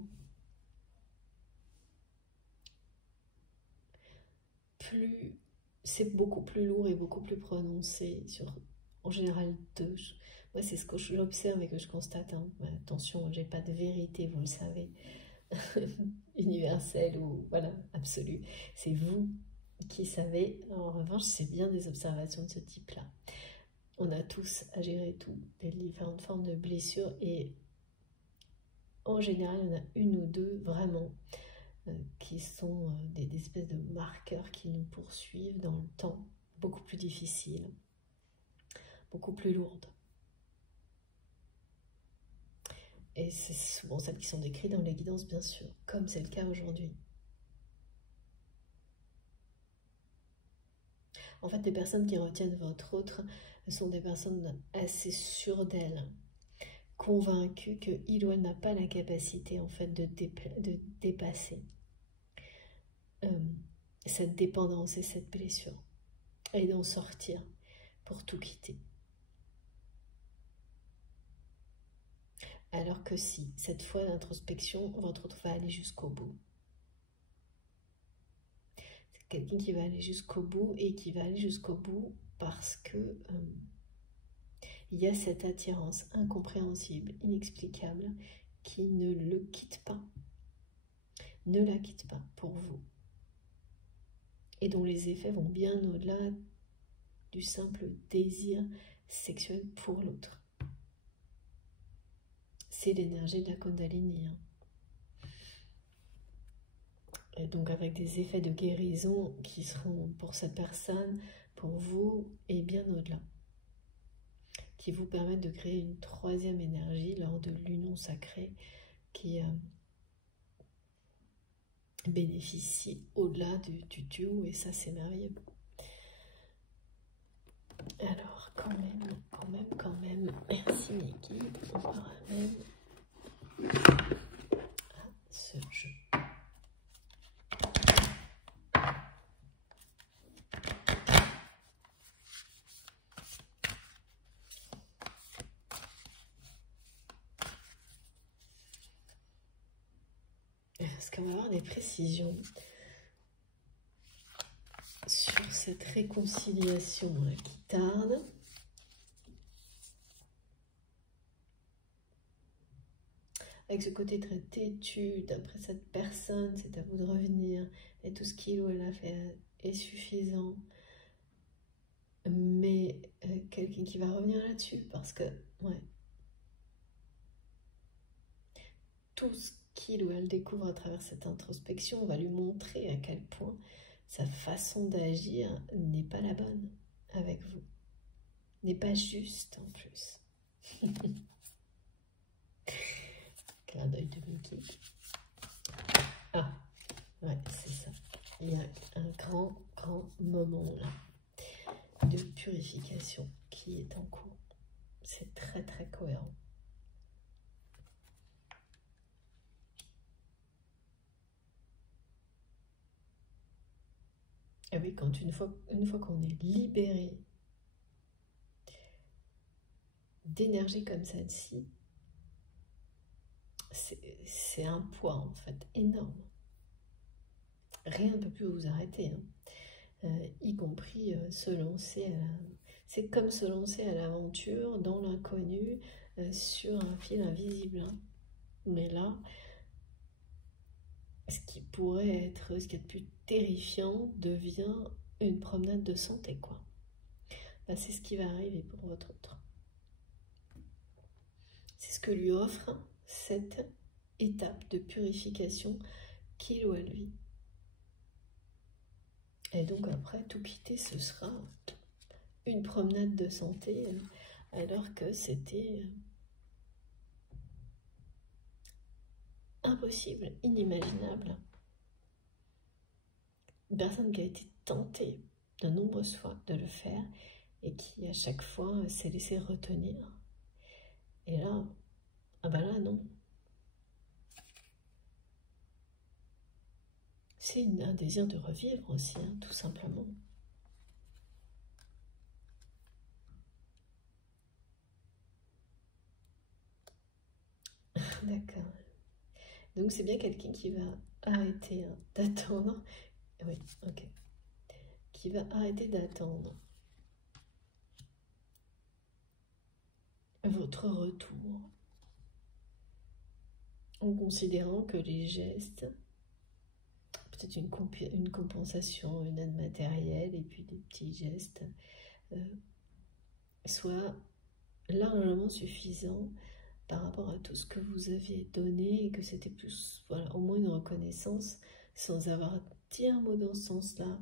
plus... C'est beaucoup plus lourd et beaucoup plus prononcé sur, en général, deux. Moi, c'est ce que j'observe et que je constate. Hein. Mais attention, j'ai pas de vérité, vous le savez, universelle ou voilà, absolue. C'est vous qui savez. En revanche, c'est bien des observations de ce type-là. On a tous à gérer tout, les différentes formes de blessures et en général, il y en a une ou deux vraiment qui sont des espèces de marqueurs qui nous poursuivent dans le temps, beaucoup plus difficiles, beaucoup plus lourdes. Et c'est souvent celles qui sont décrites dans les guidances, bien sûr, comme c'est le cas aujourd'hui. En fait, les personnes qui retiennent votre autre sont des personnes assez sûres d'elles, convaincues qu'il ou elle n'a pas la capacité en fait de dépasser cette dépendance et cette blessure et d'en sortir pour tout quitter. Alors que si, cette fois d'introspection, votre autre va aller jusqu'au bout. C'est quelqu'un qui va aller jusqu'au bout et qui va aller jusqu'au bout parce que il y a cette attirance incompréhensible, inexplicable, qui ne le quitte pas, ne la quitte pas pour vous. Et dont les effets vont bien au-delà du simple désir sexuel pour l'autre. C'est l'énergie de la Kundalini. Hein. Et donc avec des effets de guérison qui seront pour cette personne, pour vous et bien au-delà. Qui vous permettent de créer une troisième énergie lors de l'union sacrée qui bénéficie au-delà du duo, et ça c'est merveilleux. Alors quand même, merci mes guides, on va ramène à ce jeu. Parce qu'on va avoir des précisions sur cette réconciliation là, qui tarde. Avec ce côté très têtu, d'après cette personne, c'est à vous de revenir, et tout ce qu'il ou elle a fait est suffisant. Mais quelqu'un qui va revenir là-dessus, parce que, ouais, tout ce qu'il ou elle découvre à travers cette introspection va lui montrer à quel point sa façon d'agir n'est pas la bonne avec vous, n'est pas juste en plus. Clin d'œil de Mickey. Ah, ouais, c'est ça. Il y a un grand moment là de purification qui est en cours. C'est très cohérent. Et oui, quand une fois qu'on est libéré d'énergie comme celle-ci, c'est un poids en fait énorme. Rien ne peut plus vous arrêter, hein. Y compris se lancer à c'est comme se lancer à l'aventure dans l'inconnu sur un fil invisible, hein. Mais là, ce qui pourrait être ce qui est de plus terrifiant devient une promenade de santé, quoi. Là, c'est ce qui va arriver pour votre autre. C'est ce que lui offre cette étape de purification qu'il ou elle vit. Et donc après, tout quitter, ce sera une promenade de santé, alors que c'était impossible, inimaginable. Une personne qui a été tentée de nombreuses fois de le faire et qui à chaque fois s'est laissée retenir. Et là, ah ben là non. C'est un désir de revivre aussi, hein, tout simplement. D'accord. Donc c'est bien quelqu'un qui va arrêter d'attendre. Oui, ok. Qui va arrêter d'attendre votre retour en considérant que les gestes, peut-être une compensation, une aide matérielle et puis des petits gestes, soient largement suffisants par rapport à tout ce que vous aviez donné et que c'était plus, voilà, au moins une reconnaissance sans avoir dit un mot dans ce sens-là.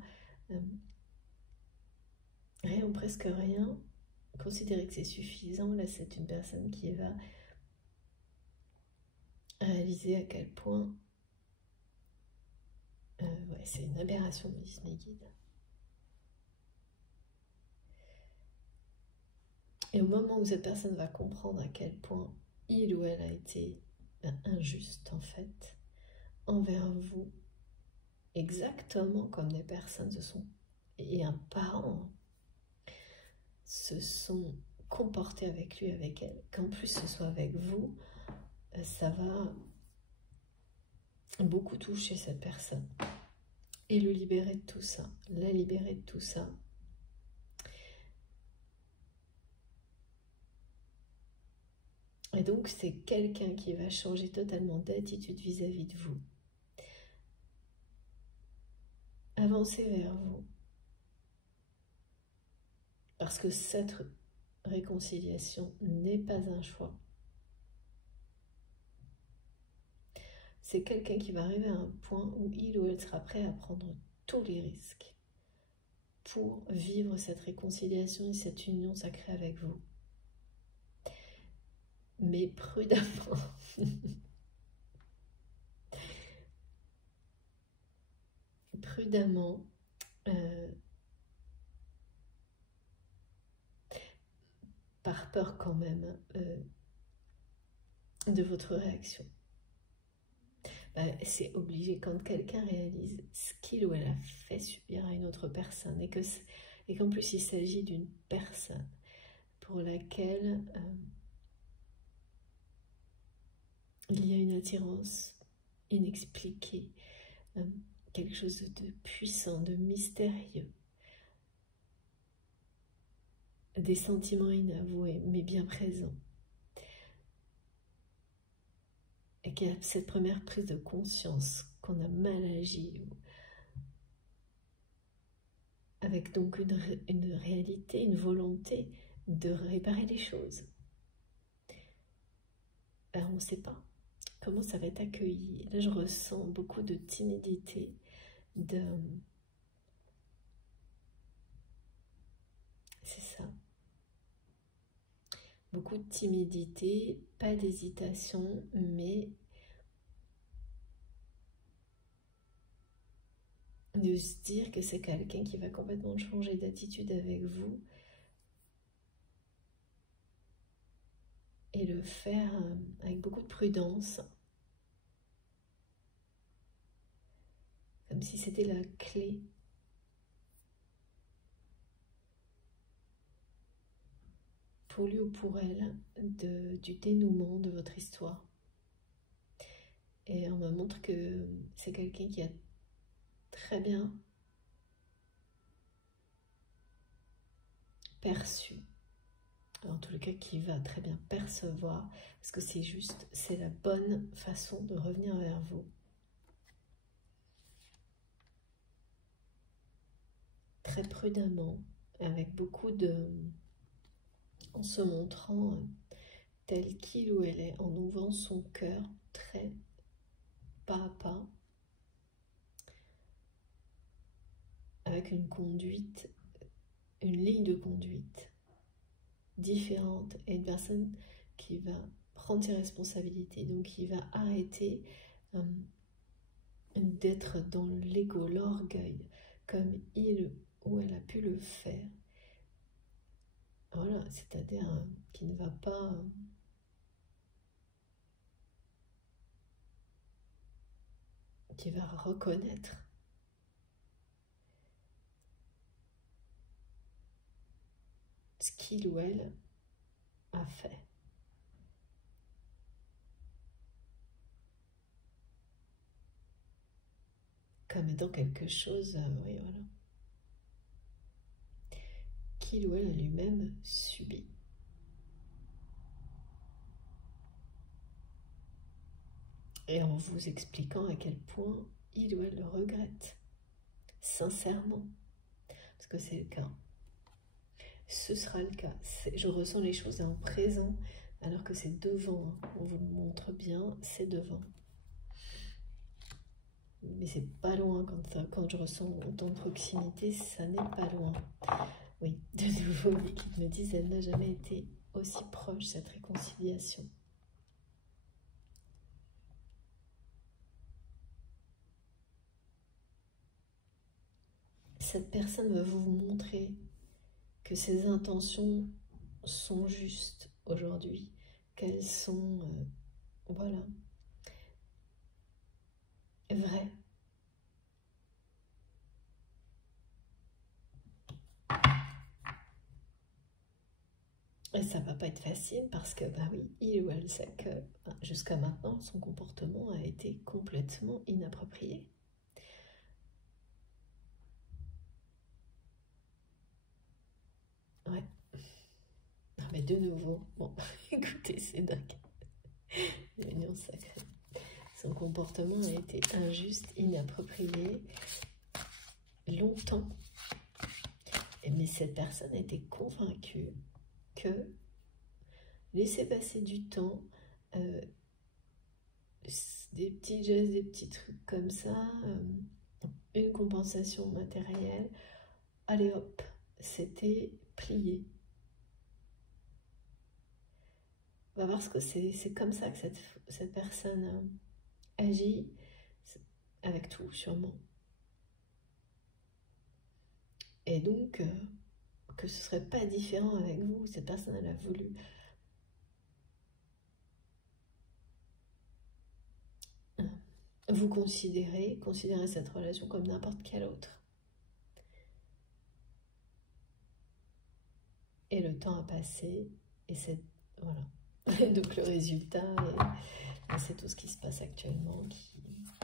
Rien, presque rien. Considérez que c'est suffisant. Là, c'est une personne qui va réaliser à quel point ouais, c'est une aberration, me disent mes guides. Et au moment où cette personne va comprendre à quel point il ou elle a été injuste, en fait, envers vous, exactement comme des personnes se sont, et un parent se sont comportés avec lui, avec elle, qu'en plus ce soit avec vous, ça va beaucoup toucher cette personne. Et le libérer de tout ça, la libérer de tout ça. Et donc, c'est quelqu'un qui va changer totalement d'attitude vis-à-vis de vous. Avancer vers vous. Parce que cette réconciliation n'est pas un choix. C'est quelqu'un qui va arriver à un point où il ou elle sera prêt à prendre tous les risques pour vivre cette réconciliation et cette union sacrée avec vous. Mais prudemment. prudemment, par peur quand même de votre réaction. C'est obligé quand quelqu'un réalise ce qu'il ou elle a fait subir à une autre personne et qu'en plus il s'agit d'une personne pour laquelle il y a une attirance inexpliquée, quelque chose de puissant, de mystérieux, des sentiments inavoués mais bien présents, et qu'il y a cette première prise de conscience qu'on a mal agi, avec donc une réalité, une volonté de réparer les choses. Alors on ne sait pas comment ça va être accueilli. Là je ressens beaucoup de timidité, c'est ça. Beaucoup de timidité, pas d'hésitation, mais de se dire que c'est quelqu'un qui va complètement changer d'attitude avec vous et le faire avec beaucoup de prudence, comme si c'était la clé pour lui ou pour elle du dénouement de votre histoire. Et on me montre que c'est quelqu'un qui a très bien perçu, en tout cas qui va très bien percevoir, parce que c'est juste, c'est la bonne façon de revenir vers vous. Très prudemment, avec beaucoup en se montrant tel qu'il ou elle est, en ouvrant son cœur très pas à pas, avec une conduite, une ligne de conduite différente, et une personne qui va prendre ses responsabilités, donc qui va arrêter d'être dans l'ego, l'orgueil, comme il ou elle a pu le faire. Voilà, c'est-à-dire qui ne va pas qui va reconnaître ce qu'il ou elle a fait. Comme étant quelque chose, oui, voilà, qu'il ou elle a lui-même subi. Et en vous expliquant à quel point il ou elle le regrette, sincèrement, parce que c'est le cas. Ce sera le cas. Je ressens les choses en présent, alors que c'est devant. On vous montre bien, c'est devant. Mais c'est pas loin, quand je ressens autant de proximité, ça n'est pas loin. Oui, de nouveau, l'équipe me dit, elle n'a jamais été aussi proche, cette réconciliation. Cette personne veut vous montrer que ses intentions sont justes aujourd'hui, qu'elles sont, voilà, vraies. Et ça va pas être facile parce que, bah oui, il ou elle sait que jusqu'à maintenant, son comportement a été complètement inapproprié. Ouais. Ah, mais de nouveau, bon, écoutez, c'est dingue. L'union sacrée. Son comportement a été injuste, inapproprié, longtemps. Mais cette personne était convaincue que laisser passer du temps, des petits gestes, des petits trucs comme ça, une compensation matérielle, allez hop, c'était plié. Parce que c'est comme ça que cette personne agit, avec tout sûrement. Et donc, que ce serait pas différent avec vous. Cette personne, elle a voulu vous considérer cette relation comme n'importe quelle autre. Et le temps a passé, et c'est... Voilà. Donc le résultat, c'est tout ce qui se passe actuellement,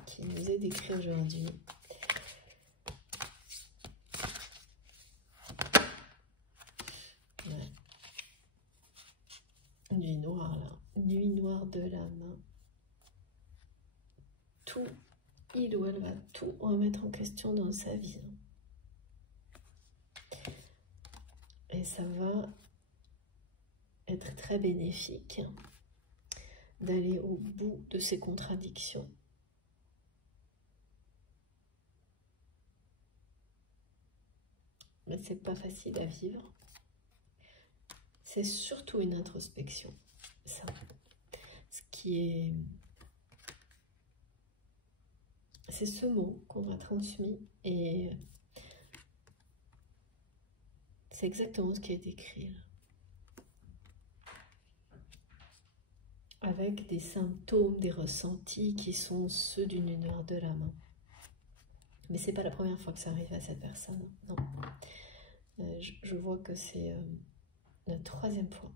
qui nous est décrit aujourd'hui. Ouais. Nuit noire, là. Nuit noire de l'âme. Tout, il ou elle va tout remettre en question dans sa vie. Et ça va être très bénéfique d'aller au bout de ces contradictions. Mais c'est pas facile à vivre. C'est surtout une introspection, ça. Ce qui est... C'est ce mot qu'on m'a transmis et c'est exactement ce qui est écrit là. Avec des symptômes, des ressentis qui sont ceux d'une lumière de l'âme. Mais c'est pas la première fois que ça arrive à cette personne, non. Je vois que c'est la 3e fois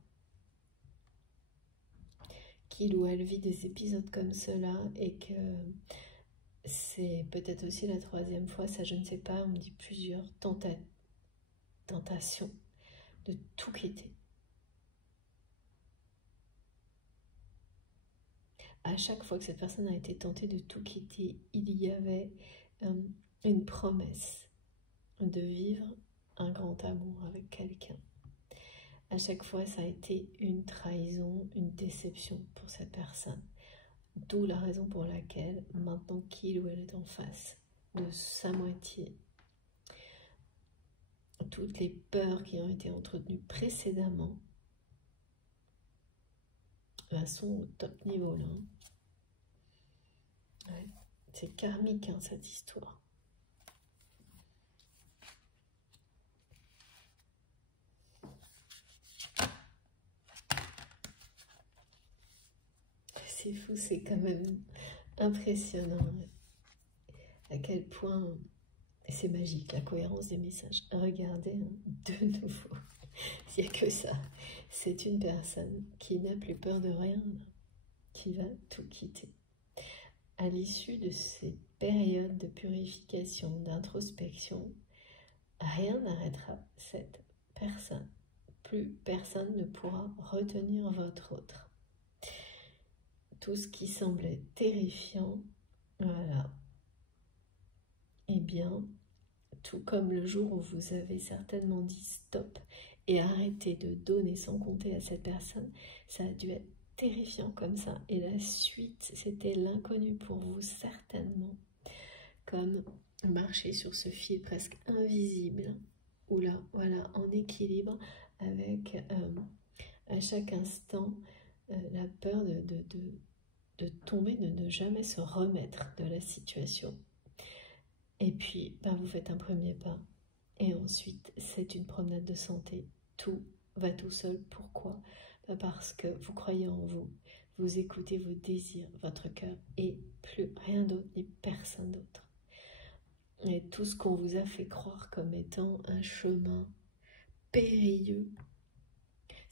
qu'il ou elle vit des épisodes comme cela et que c'est peut-être aussi la 3e fois, ça je ne sais pas, on me dit plusieurs tentations de tout quitter. À chaque fois que cette personne a été tentée de tout quitter, il y avait une promesse de vivre un grand amour avec quelqu'un. À chaque fois, ça a été une trahison, une déception pour cette personne. D'où la raison pour laquelle, maintenant qu'il ou elle est en face de sa moitié, toutes les peurs qui ont été entretenues précédemment sont au top niveau là. Ouais. C'est karmique hein, cette histoire. C'est fou, c'est quand même impressionnant à quel point c'est magique, la cohérence des messages. Regardez hein, de nouveau, il n'y a que ça. C'est une personne qui n'a plus peur de rien, qui va tout quitter. À l'issue de ces périodes de purification, d'introspection, rien n'arrêtera cette personne. Plus personne ne pourra retenir votre autre. Tout ce qui semblait terrifiant, voilà. Eh bien, tout comme le jour où vous avez certainement dit stop et arrêté de donner sans compter à cette personne, ça a dû être terrifiant comme ça. Et la suite, c'était l'inconnu pour vous certainement. Comme marcher sur ce fil presque invisible, ou là, voilà, en équilibre avec à chaque instant la peur de tomber, de ne jamais se remettre de la situation. Et puis, ben, vous faites un premier pas. Et ensuite, c'est une promenade de santé. Tout va tout seul. Pourquoi? Ben parce que vous croyez en vous. Vous écoutez vos désirs, votre cœur, et plus rien d'autre, ni personne d'autre. Et tout ce qu'on vous a fait croire comme étant un chemin périlleux.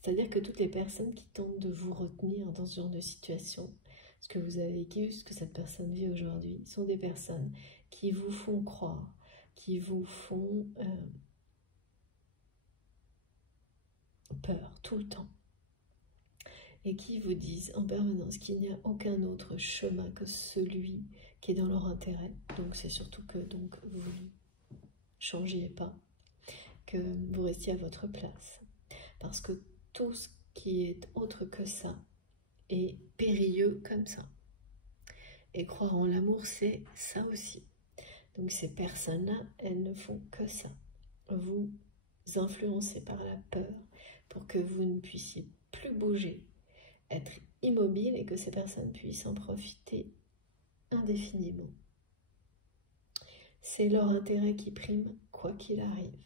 C'est-à-dire que toutes les personnes qui tentent de vous retenir dans ce genre de situation, ce que vous avez vécu, ce que cette personne vit aujourd'hui, sont des personnes qui vous font croire, qui vous font peur tout le temps et qui vous disent en permanence qu'il n'y a aucun autre chemin que celui qui est dans leur intérêt. Donc c'est surtout que donc, vous ne changiez pas, que vous restiez à votre place. Parce que tout ce qui est autre que ça est périlleux comme ça. Et croire en l'amour, c'est ça aussi. Donc ces personnes-là, elles ne font que ça. Vous influencez par la peur pour que vous ne puissiez plus bouger, être immobile et que ces personnes puissent en profiter indéfiniment. C'est leur intérêt qui prime, quoi qu'il arrive.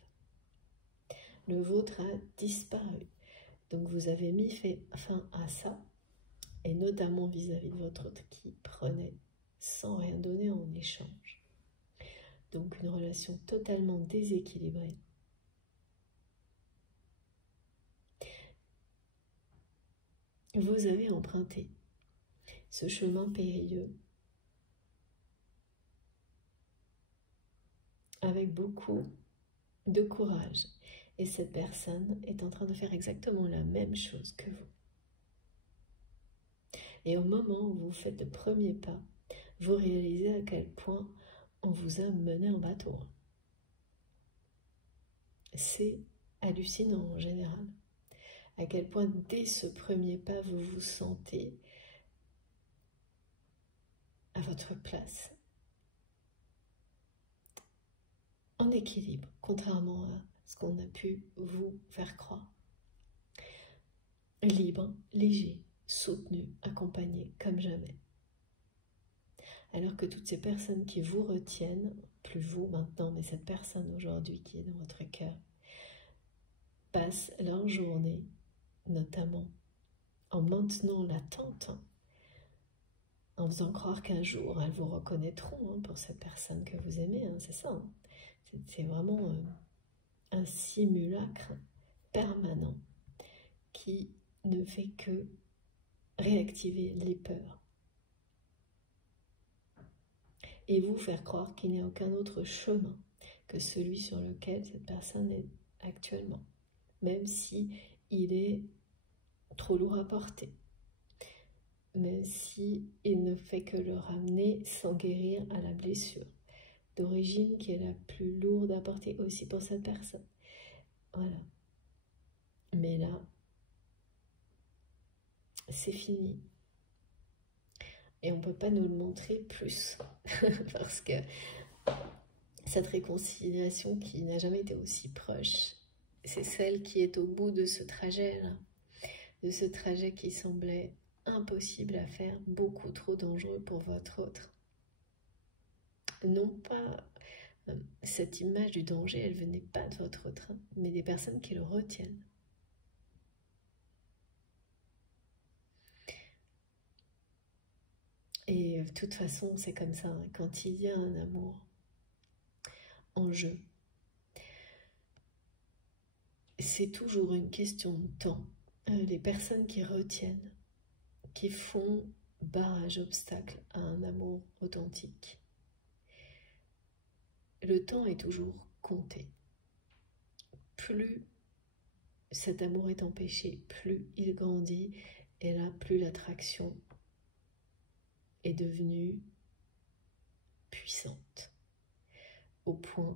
le vôtre a disparu. Donc vous avez mis fin à ça, et notamment vis-à-vis de votre autre qui prenait sans rien donner en échange. Donc une relation totalement déséquilibrée. Vous avez emprunté ce chemin périlleux avec beaucoup de courage. Et cette personne est en train de faire exactement la même chose que vous. Et au moment où vous faites le premier pas, vous réalisez à quel point on vous a mené en bateau. C'est hallucinant en général. À quel point dès ce premier pas, vous vous sentez à votre place, en équilibre, contrairement à ce qu'on a pu vous faire croire. Libre, léger, soutenu, accompagné comme jamais. Alors que toutes ces personnes qui vous retiennent, plus vous maintenant, mais cette personne aujourd'hui qui est dans votre cœur, passent leur journée, notamment en maintenant l'attente, en faisant croire qu'un jour elles vous reconnaîtront pour cette personne que vous aimez, c'est ça. C'est vraiment un simulacre permanent qui ne fait que réactiver les peurs et vous faire croire qu'il n'y a aucun autre chemin que celui sur lequel cette personne est actuellement, même si il est trop lourd à porter, même si il ne fait que le ramener sans guérir à la blessure d'origine qui est la plus lourde à porter aussi pour cette personne. Voilà. Mais là, c'est fini. Et on ne peut pas nous le montrer plus. Parce que cette réconciliation qui n'a jamais été aussi proche, c'est celle qui est au bout de ce trajet-là. De ce trajet qui semblait impossible à faire, beaucoup trop dangereux pour votre autre. Non pas cette image du danger, elle venait pas de votre autre, mais des personnes qui le retiennent. Et de toute façon, c'est comme ça, quand il y a un amour en jeu, c'est toujours une question de temps. Les personnes qui retiennent, qui font barrage, obstacle à un amour authentique, le temps est toujours compté. Plus cet amour est empêché, plus il grandit, et là, plus l'attraction est devenue puissante, au point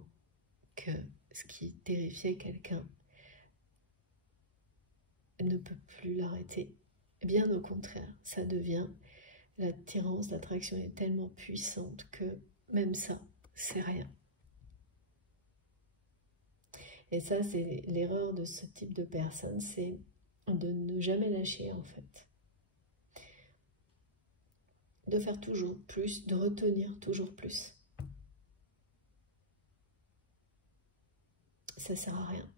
que ce qui terrifiait quelqu'un ne peut plus l'arrêter. Bien au contraire, ça devient, l'attirance, l'attraction est tellement puissante que même ça, c'est rien. Et ça, c'est l'erreur de ce type de personne, c'est de ne jamais lâcher en fait. De faire toujours plus, de retenir toujours plus. Ça sert à rien.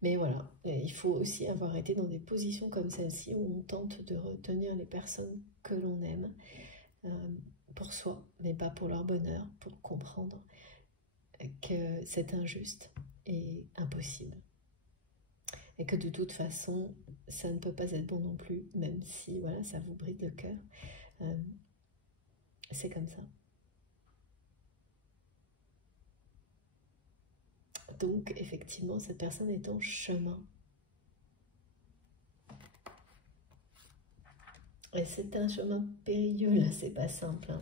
Mais voilà, il faut aussi avoir été dans des positions comme celle-ci où on tente de retenir les personnes que l'on aime pour soi, mais pas pour leur bonheur, pour comprendre que c'est injuste et impossible. Et que de toute façon, ça ne peut pas être bon non plus, même si voilà, ça vous brise le cœur. C'est comme ça. Donc, effectivement, cette personne est en chemin. Et c'est un chemin périlleux, là, c'est pas simple.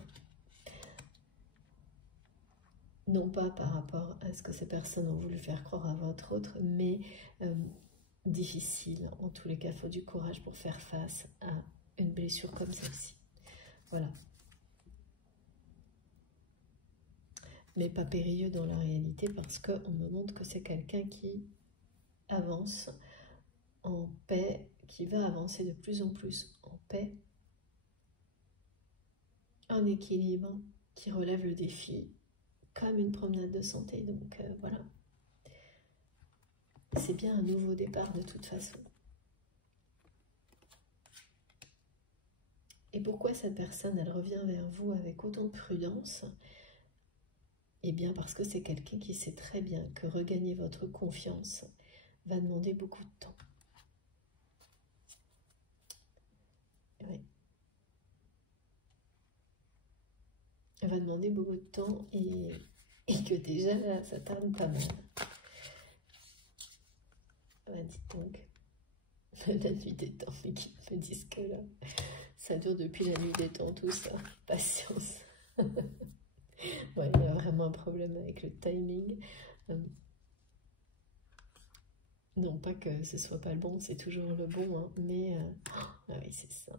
Non pas par rapport à ce que ces personnes ont voulu faire croire à votre autre, mais difficile. En tous les cas, il faut du courage pour faire face à une blessure comme celle-ci. Voilà. Mais pas périlleux dans la réalité parce qu'on me montre que c'est quelqu'un qui avance en paix, qui va avancer de plus en plus en paix, en équilibre, qui relève le défi comme une promenade de santé. Donc voilà. c'est bien un nouveau départ de toute façon. Et pourquoi cette personne, elle revient vers vous avec autant de prudence? Eh bien parce que c'est quelqu'un qui sait très bien que regagner votre confiance va demander beaucoup de temps. Oui. Elle va demander beaucoup de temps et que déjà là, ça tarde pas mal. Ah, dites donc, la nuit des temps, mais qui me disent que là, ça dure depuis la nuit des temps, tout ça. Patience. Ouais, il y a vraiment un problème avec le timing. Non, pas que ce soit pas le bon, c'est toujours le bon, hein, mais... ah oui, c'est ça.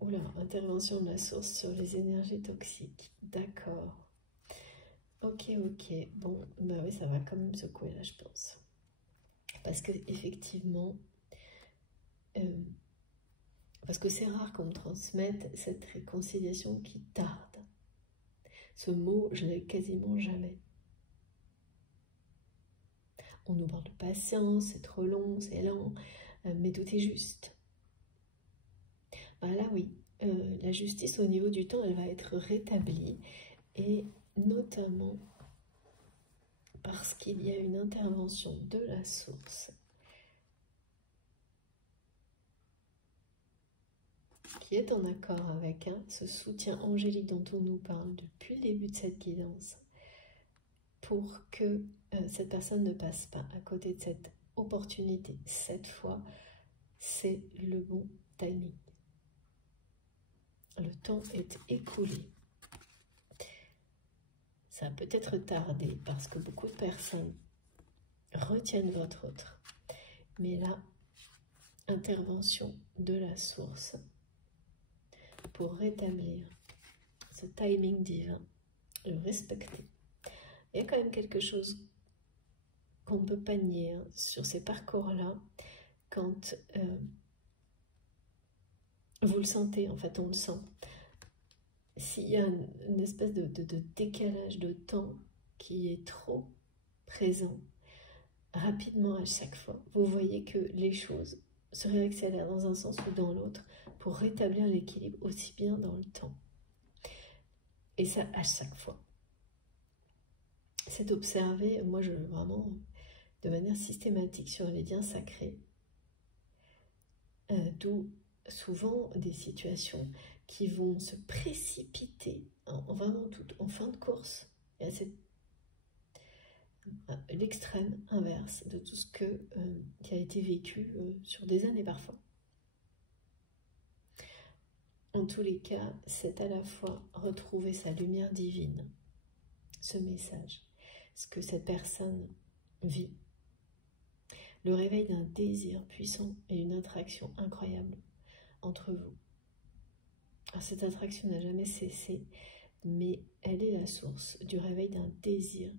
Oula, intervention de la source sur les énergies toxiques. D'accord. Ok, ok. Bon, bah oui, ça va quand même secouer là, je pense. Parce que effectivement, parce que c'est rare qu'on me transmette cette réconciliation qui tarde. Ce mot, je l'ai quasiment jamais. On nous parle de patience, c'est trop long, c'est lent, mais tout est juste. Bah là, oui, la justice au niveau du temps, elle va être rétablie, et notamment parce qu'il y a une intervention de la source qui est en accord avec ce soutien angélique dont on nous parle depuis le début de cette guidance, pour que cette personne ne passe pas à côté de cette opportunité. Cette fois, c'est le bon timing. Le temps est écoulé. Ça a peut-être tardé parce que beaucoup de personnes retiennent votre autre. Mais là, intervention de la source pour rétablir ce timing divin, le respecter. Il y a quand même quelque chose qu'on ne peut pas nier sur ces parcours-là, quand vous le sentez, en fait on le sent. S'il y a une espèce de décalage de temps qui est trop présent, rapidement à chaque fois, vous voyez que les choses se réaccélèrent dans un sens ou dans l'autre pour rétablir l'équilibre aussi bien dans le temps. Et ça à chaque fois. C'est observé, moi je vraiment de manière systématique sur les liens sacrés, d'où souvent des situations qui vont se précipiter vraiment en fin de course. Et c'est l'extrême inverse de tout ce qui a été vécu sur des années parfois. En tous les cas, c'est à la fois retrouver sa lumière divine, ce message, ce que cette personne vit, le réveil d'un désir puissant et une attraction incroyable entre vous. Alors, cette attraction n'a jamais cessé, mais elle est la source du réveil d'un désir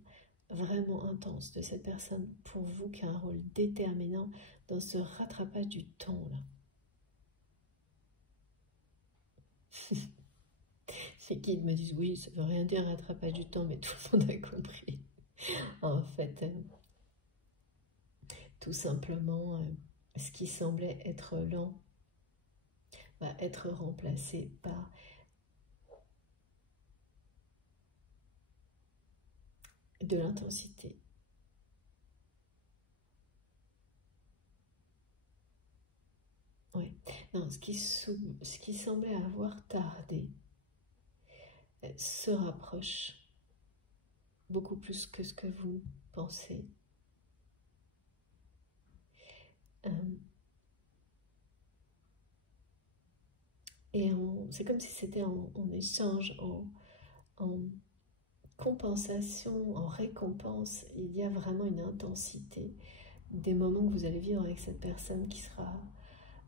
vraiment intense de cette personne pour vous, qui a un rôle déterminant dans ce rattrapage du temps là. Les guides me disent oui, ça ne veut rien dire rattrapage du temps, mais tout le monde a compris. En fait, tout simplement, ce qui semblait être lent va être remplacé par de l'intensité. Oui. Non, ce qui semblait avoir tardé se rapproche beaucoup plus que ce que vous pensez. Et c'est comme si c'était en échange, en compensation, en récompense. Il y a vraiment une intensité des moments que vous allez vivre avec cette personne qui sera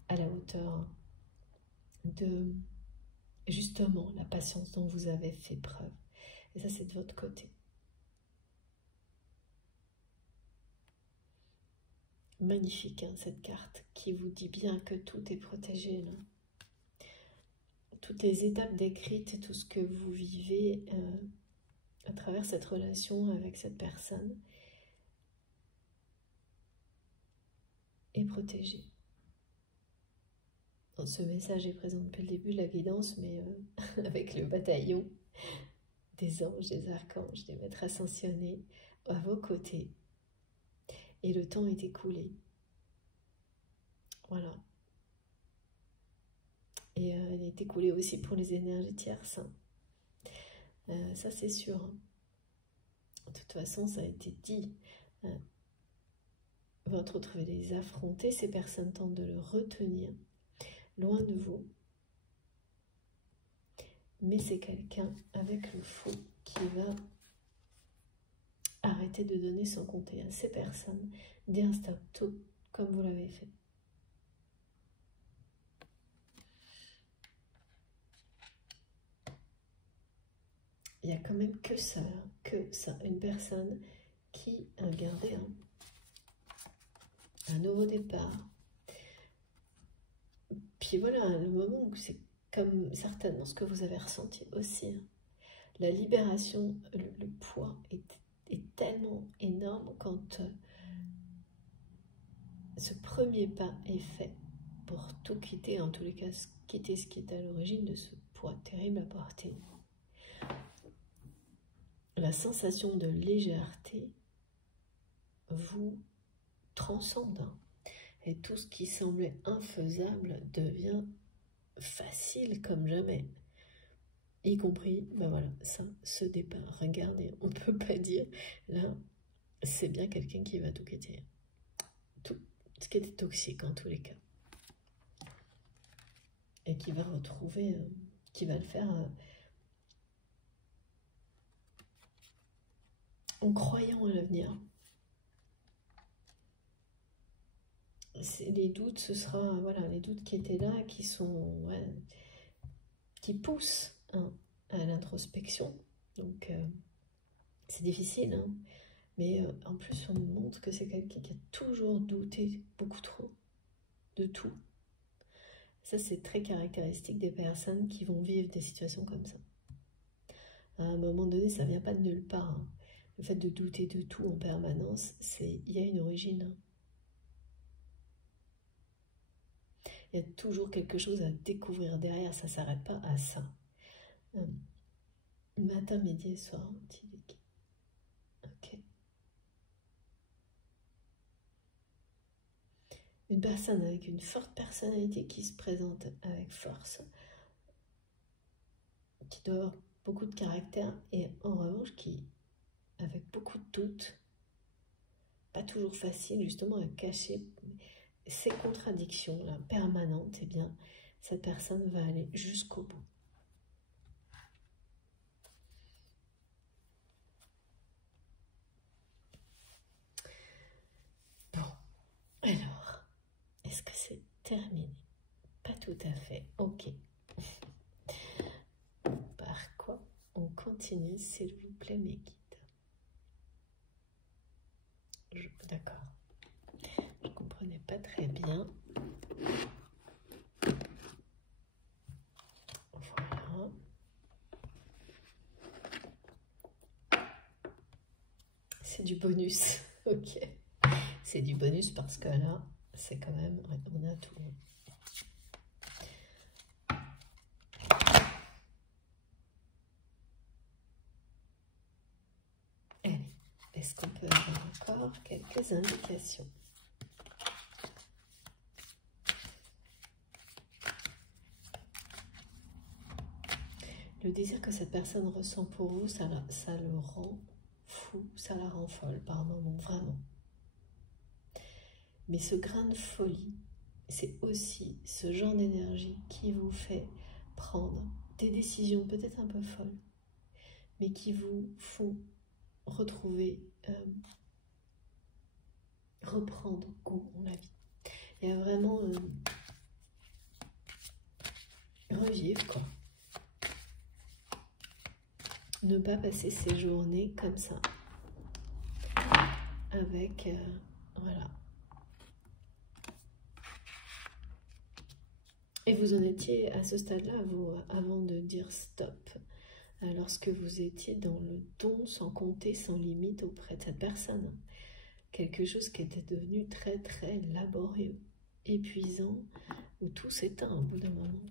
à la hauteur de justement la patience dont vous avez fait preuve. Et ça, c'est de votre côté. Magnifique, hein, cette carte qui vous dit bien que tout est protégé là. Toutes les étapes décrites, tout ce que vous vivez à travers cette relation avec cette personne et protégé. Ce message est présent depuis le début de la guidance, mais avec le bataillon des anges, des archanges, des maîtres ascensionnés à vos côtés. Et le temps est écoulé. Voilà. Et il est écoulé aussi pour les énergies tierces. Ça, c'est sûr. De toute façon, ça a été dit. Votre autre veut les affronter. Ces personnes tentent de le retenir loin de vous. Mais c'est quelqu'un avec le faux qui va arrêter de donner sans compter à ces personnes, dire stop tout comme vous l'avez fait. Il n'y a quand même que ça, une personne qui a gardé un nouveau départ. Puis voilà, le moment où c'est comme certainement ce que vous avez ressenti aussi. La libération, le poids est tellement énorme quand ce premier pas est fait pour tout quitter, en tous les cas quitter ce qui est à l'origine de ce poids terrible à porter. La sensation de légèreté vous transcende et tout ce qui semblait infaisable devient facile comme jamais, y compris, ben voilà, ça, ce départ. Regardez, on ne peut pas dire, là, c'est bien quelqu'un qui va tout quitter. Tout ce qui était toxique en tous les cas. Et qui va retrouver, qui va le faire en croyant à l'avenir. Les doutes, ce sera, voilà, les doutes qui étaient là, qui sont, ouais, qui poussent à l'introspection. Donc, c'est difficile, hein. Mais en plus, on nous montre que c'est quelqu'un qui a toujours douté beaucoup trop de tout. Ça, c'est très caractéristique des personnes qui vont vivre des situations comme ça. À un moment donné, ça ne vient pas de nulle part, hein. Le fait de douter de tout en permanence, il y a une origine, hein. Il y a toujours quelque chose à découvrir derrière, ça ne s'arrête pas à ça. Matin, midi et soir, ok. Une personne avec une forte personnalité qui se présente avec force, qui doit avoir beaucoup de caractère et en revanche qui, avec beaucoup de doutes, pas toujours facile justement à cacher ces contradictions-là permanentes, eh bien, cette personne va aller jusqu'au bout. Bon, alors, est-ce que c'est terminé? Pas tout à fait, ok. Par quoi on continue, s'il vous plaît, mes guides? D'accord. Je ne comprenais pas très bien. Voilà. C'est du bonus, ok. C'est du bonus parce que là, c'est quand même, on a tout. Allez, est-ce qu'on peut avoir encore quelques indications? Le désir que cette personne ressent pour vous, ça le rend fou, ça la rend folle par moments, vraiment. Mais ce grain de folie, c'est aussi ce genre d'énergie qui vous fait prendre des décisions peut-être un peu folles, mais qui vous font retrouver, reprendre goût en la vie. Il y a vraiment revivre, quoi. Ne pas passer ces journées comme ça, avec, voilà. Et vous en étiez à ce stade-là, vous, avant de dire stop, lorsque vous étiez dans le don sans compter, sans limite auprès de cette personne. quelque chose qui était devenu très très laborieux, épuisant, où tout s'éteint au bout d'un moment.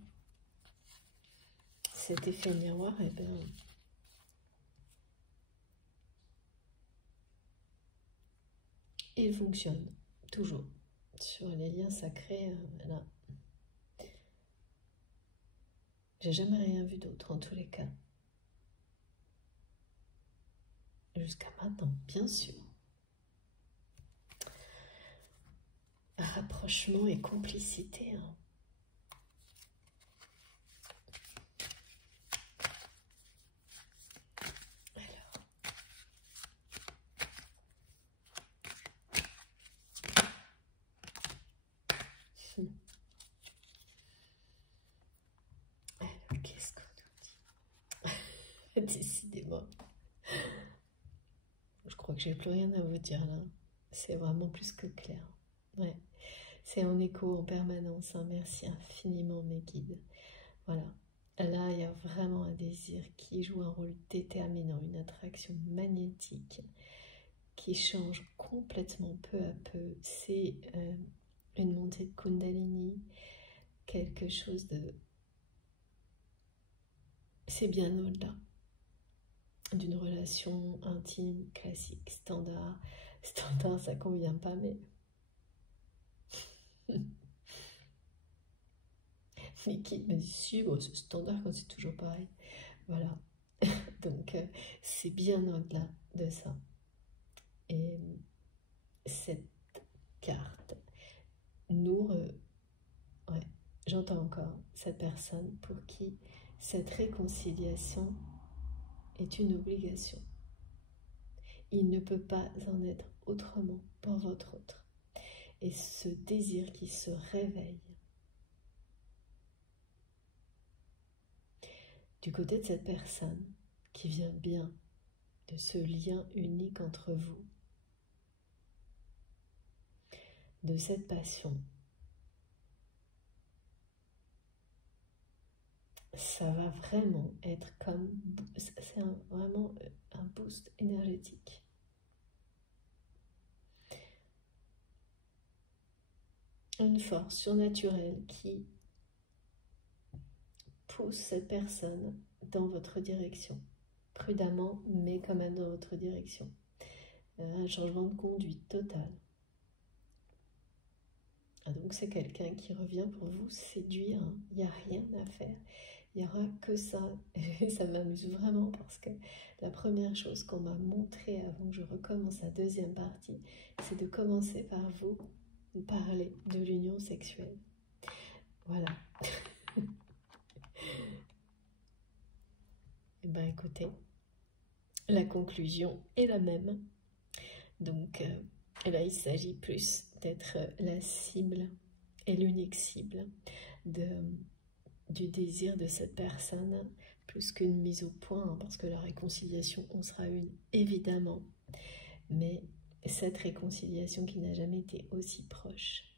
Cet effet miroir, eh bien, il fonctionne toujours sur les liens sacrés. Là, j'ai jamais rien vu d'autre en tous les cas. Jusqu'à maintenant, bien sûr. Rapprochement et complicité. Hein. Alors, qu'est-ce qu'on nous dit? Décidément. Je crois que j'ai plus rien à vous dire là. C'est vraiment plus que clair. Ouais. C'est en écho en permanence. Hein. Merci infiniment mes guides. Voilà. Là, il y a vraiment un désir qui joue un rôle déterminant, une attraction magnétique qui change complètement peu à peu. C'est une montée de Kundalini, quelque chose de... C'est bien au-delà d'une relation intime, classique, standard. Standard, ça convient pas, mais... Mais qui me dit suivre ce standard quand c'est toujours pareil. Voilà. Donc, c'est bien au-delà de ça. Et cette carte nous... ouais, j'entends encore cette personne pour qui cette réconciliation est une obligation. Il ne peut pas en être autrement pour votre autre. Et ce désir qui se réveille du côté de cette personne qui vient bien de ce lien unique entre vous, de cette passion, ça va vraiment être comme, c'est vraiment un boost énergétique. Une force surnaturelle qui pousse cette personne dans votre direction, prudemment, mais quand même dans votre direction. Un changement de conduite total. Ah, donc c'est quelqu'un qui revient pour vous séduire, hein. Il n'y a rien à faire, il n'y aura que ça. Et ça m'amuse vraiment parce que la première chose qu'on m'a montré avant que je recommence la deuxième partie, c'est de commencer par vous parler de l'union sexuelle. Voilà. Et ben écoutez, la conclusion est la même. Donc là, il s'agit plus d'être la cible et l'unique cible du désir de cette personne, plus qu'une mise au point, hein, parce que la réconciliation en sera une, évidemment. Mais cette réconciliation qui n'a jamais été aussi proche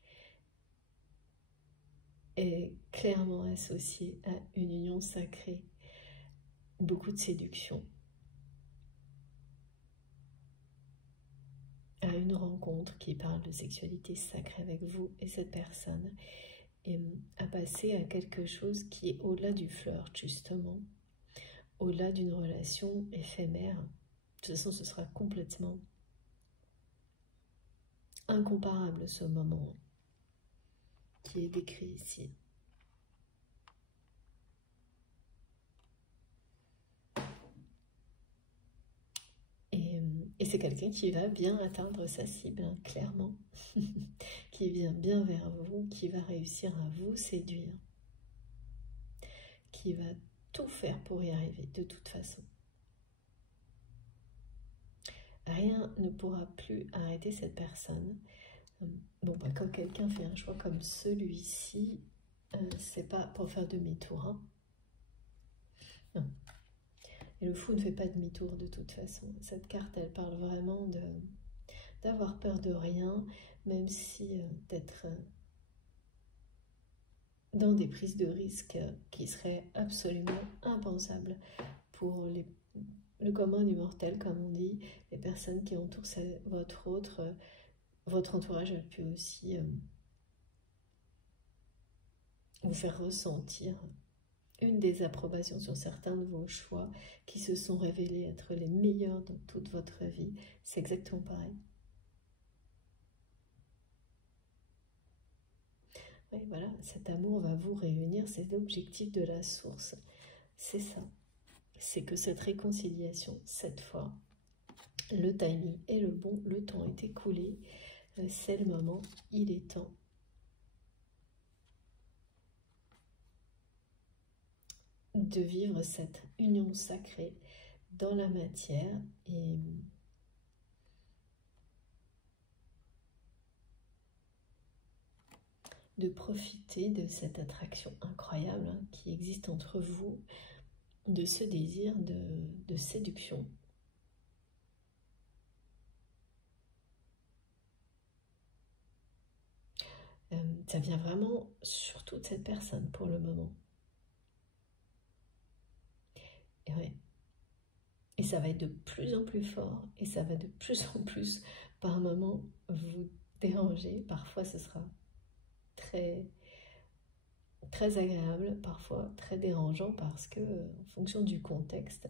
est clairement associée à une union sacrée, beaucoup de séduction, à une rencontre qui parle de sexualité sacrée avec vous et cette personne, et à passer à quelque chose qui est au-delà du flirt, justement, au-delà d'une relation éphémère. De toute façon, ce sera complètement incomparable ce moment qui est décrit ici. Et c'est quelqu'un qui va bien atteindre sa cible, hein, clairement, qui vient bien vers vous, qui va réussir à vous séduire, qui va tout faire pour y arriver de toute façon. Rien ne pourra plus arrêter cette personne. Bon, bah, quand quelqu'un fait un choix comme celui-ci, c'est pas pour faire demi-tour. Hein. Non. Et le fou ne fait pas demi-tour de toute façon. Cette carte, elle parle vraiment d'avoir peur de rien, même si d'être dans des prises de risques qui seraient absolument impensables pour le commun du mortel, comme on dit, les personnes qui entourent votre autre, votre entourage peut aussi vous faire ressentir une désapprobation sur certains de vos choix qui se sont révélés être les meilleurs dans toute votre vie. C'est exactement pareil. Oui, voilà, cet amour va vous réunir, c'est l'objectif de la source. C'est ça. C'est que cette réconciliation, cette fois, le timing est le bon, le temps est écoulé, c'est le moment, il est temps. De vivre cette union sacrée dans la matière et de profiter de cette attraction incroyable qui existe entre vous, de ce désir de séduction. Ça vient vraiment surtout de cette personne pour le moment. Et, ouais. Et ça va être de plus en plus fort et ça va de plus en plus par moments vous déranger. Parfois ce sera très agréable, parfois très dérangeant parce que en fonction du contexte,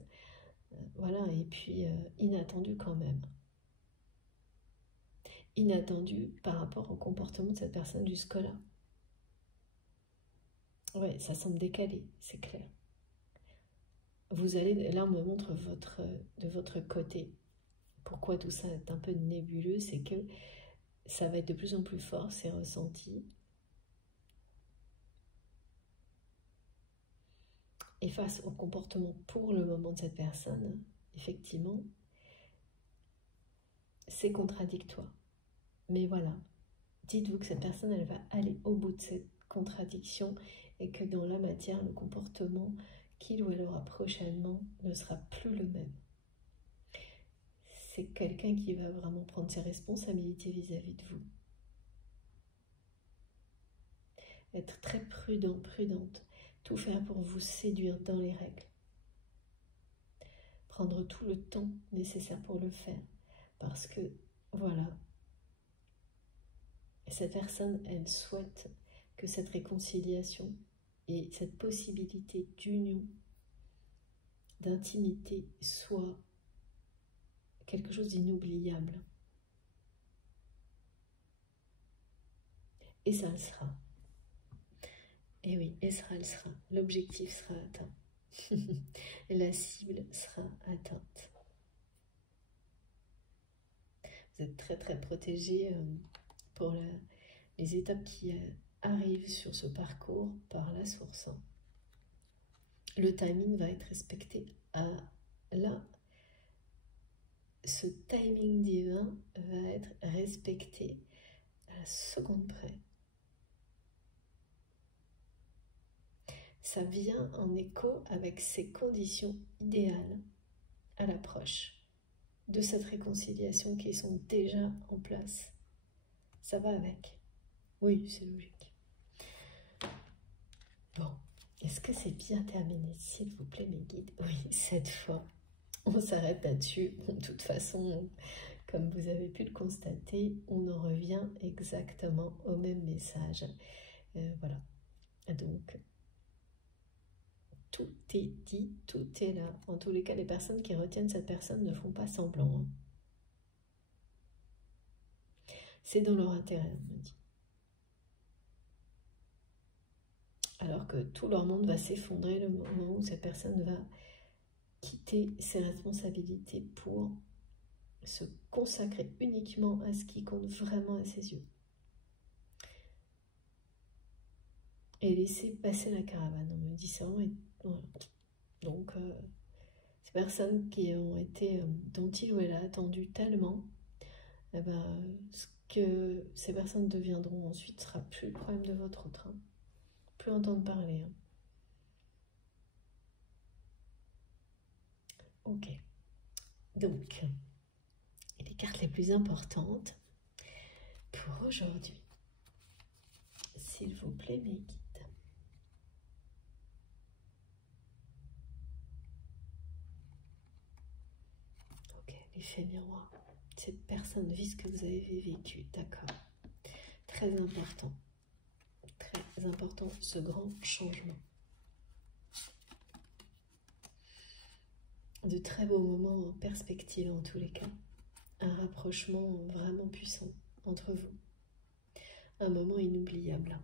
voilà, et puis inattendu quand même. Inattendu par rapport au comportement de cette personne jusque-là. Ouais, ça semble décalé, c'est clair. Vous allez, là on me montre de votre côté. Pourquoi tout ça est un peu nébuleux, c'est que ça va être de plus en plus fort, ces ressentis. Et face au comportement pour le moment de cette personne, effectivement, c'est contradictoire. Mais voilà, dites-vous que cette personne, elle va aller au bout de cette contradiction et que dans la matière, le comportement qu'il ou elle aura prochainement ne sera plus le même. C'est quelqu'un qui va vraiment prendre ses responsabilités vis-à-vis de vous. Être très prudent, prudente, tout faire pour vous séduire dans les règles. Prendre tout le temps nécessaire pour le faire. Parce que, voilà, cette personne, elle souhaite que cette réconciliation et cette possibilité d'union, d'intimité soit quelque chose d'inoubliable. Et ça le sera. Et oui, et ça le sera. L'objectif sera atteint. La cible sera atteinte. Vous êtes très très protégé pour les étapes qui arrivent sur ce parcours par la source. Le timing va être respecté. Là, ce timing divin va être respecté à la seconde près. Ça vient en écho avec ces conditions idéales à l'approche de cette réconciliation qui sont déjà en place. Ça va avec. Oui, c'est logique. Bon, est-ce que c'est bien terminé, s'il vous plaît, mes guides? Oui, cette fois, on s'arrête là-dessus. De toute façon, comme vous avez pu le constater, on en revient exactement au même message. Voilà. Donc, tout est dit, tout est là. En tous les cas, les personnes qui retiennent cette personne ne font pas semblant. C'est dans leur intérêt, on me dit. Alors que tout leur monde va s'effondrer le moment où cette personne va quitter ses responsabilités pour se consacrer uniquement à ce qui compte vraiment à ses yeux. Et laisser passer la caravane, on me dit ça. Voilà. Donc, ces personnes qui ont été, dont il ou elle a attendu tellement, eh ben, ce que ces personnes deviendront ensuite sera plus le problème de votre autre. Plus entendre parler. Ok. Donc, les cartes les plus importantes pour aujourd'hui. S'il vous plaît, mes guides. Ok, l'effet miroir. Cette personne vit ce que vous avez vécu, d'accord. Très important ce grand changement. De très beaux moments en perspective en tous les cas. Un rapprochement vraiment puissant entre vous. Un moment inoubliable.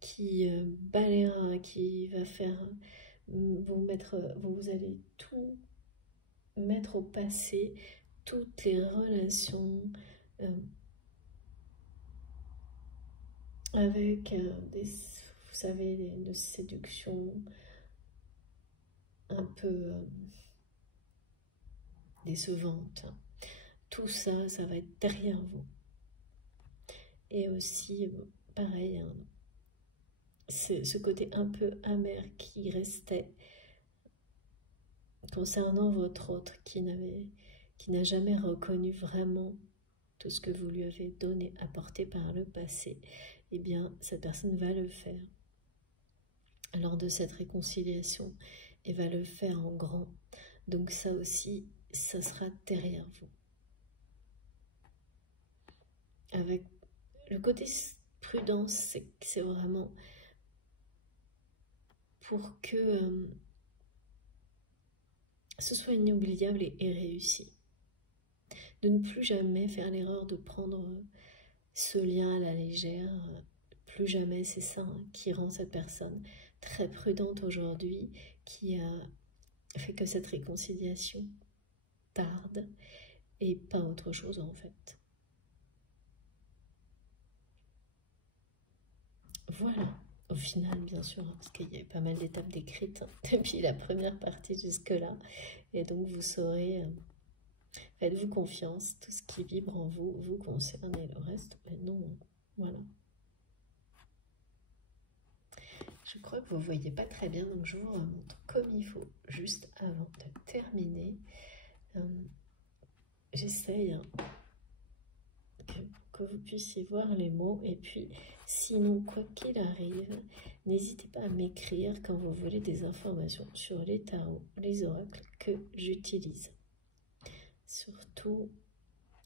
Qui balayera, qui va faire vous allez tout mettre au passé, toutes les relations avec vous savez, de séduction un peu décevantes. Tout ça, ça va être derrière vous. Et aussi, pareil, hein, ce côté un peu amer qui restait concernant votre autre, qui n'a jamais reconnu vraiment tout ce que vous lui avez donné, apporté par le passé, eh bien, cette personne va le faire lors de cette réconciliation et va le faire en grand. Donc ça aussi, ça sera derrière vous. Avec le côté prudence, c'est vraiment pour que ce soit inoubliable et réussi. De ne plus jamais faire l'erreur de prendre ce lien à la légère. Plus jamais, c'est ça qui rend cette personne très prudente aujourd'hui, qui a fait que cette réconciliation tarde et pas autre chose en fait. Voilà, au final bien sûr, parce qu'il y a eu pas mal d'étapes décrites depuis la première partie jusque-là, et donc vous saurez, faites-vous confiance, tout ce qui vibre en vous vous concerne et le reste, ben non, voilà. Je crois que vous ne voyez pas très bien, donc je vous remontre comme il faut, juste avant de terminer. J'essaye que vous puissiez voir les mots, et puis sinon, quoi qu'il arrive, n'hésitez pas à m'écrire quand vous voulez des informations sur les tarots, les oracles que j'utilise. Surtout,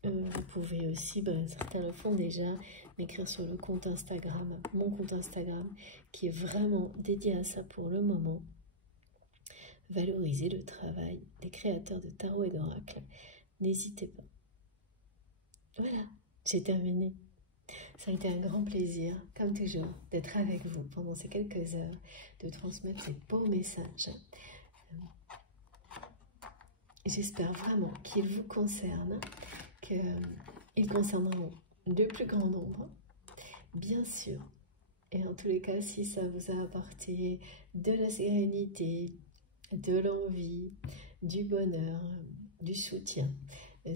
vous pouvez aussi, certains le font déjà, m'écrire sur le compte Instagram, mon compte Instagram, qui est vraiment dédié à ça pour le moment. Valoriser le travail des créateurs de tarot et d'oracles. N'hésitez pas. Voilà, j'ai terminé. Ça a été un grand plaisir, comme toujours, d'être avec vous pendant ces quelques heures, de transmettre ces beaux messages. J'espère vraiment qu'ils vous concernent, qu'ils concerneront le plus grand nombre, bien sûr. Et en tous les cas, si ça vous a apporté de la sérénité, de l'envie, du bonheur, du soutien,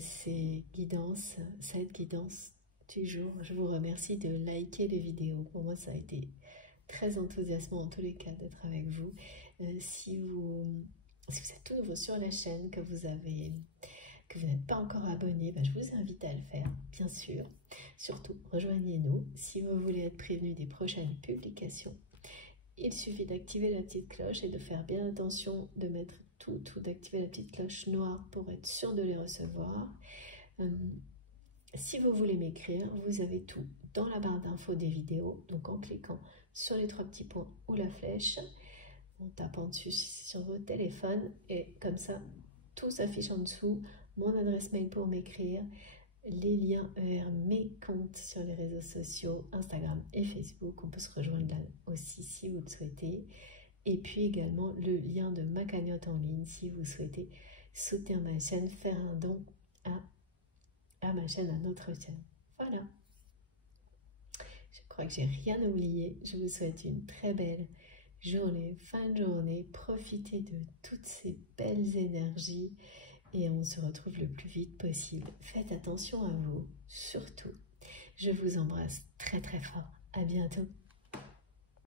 ces guidances, cette guidance du jour, je vous remercie de liker les vidéos. Pour moi, ça a été très enthousiasmant en tous les cas d'être avec vous. Si vous êtes tout nouveau sur la chaîne, que vous n'êtes pas encore abonné, je vous invite à le faire, bien sûr. Surtout, rejoignez-nous. Si vous voulez être prévenu des prochaines publications, il suffit d'activer la petite cloche et de faire bien attention de mettre d'activer la petite cloche noire pour être sûr de les recevoir. Si vous voulez m'écrire, vous avez tout dans la barre d'infos des vidéos, donc en cliquant sur les 3 petits points ou la flèche, en tapant dessus sur votre téléphone, et comme ça, tout s'affiche en dessous, mon adresse mail pour m'écrire, les liens vers mes comptes sur les réseaux sociaux, Instagram et Facebook. On peut se rejoindre là aussi si vous le souhaitez. Et puis également le lien de ma cagnotte en ligne si vous souhaitez soutenir ma chaîne, faire un don à ma chaîne, à notre chaîne. Voilà. Je crois que j'ai rien oublié. Je vous souhaite une très belle journée, fin de journée. Profitez de toutes ces belles énergies et on se retrouve le plus vite possible. Faites attention à vous, surtout. Je vous embrasse très très fort. À bientôt.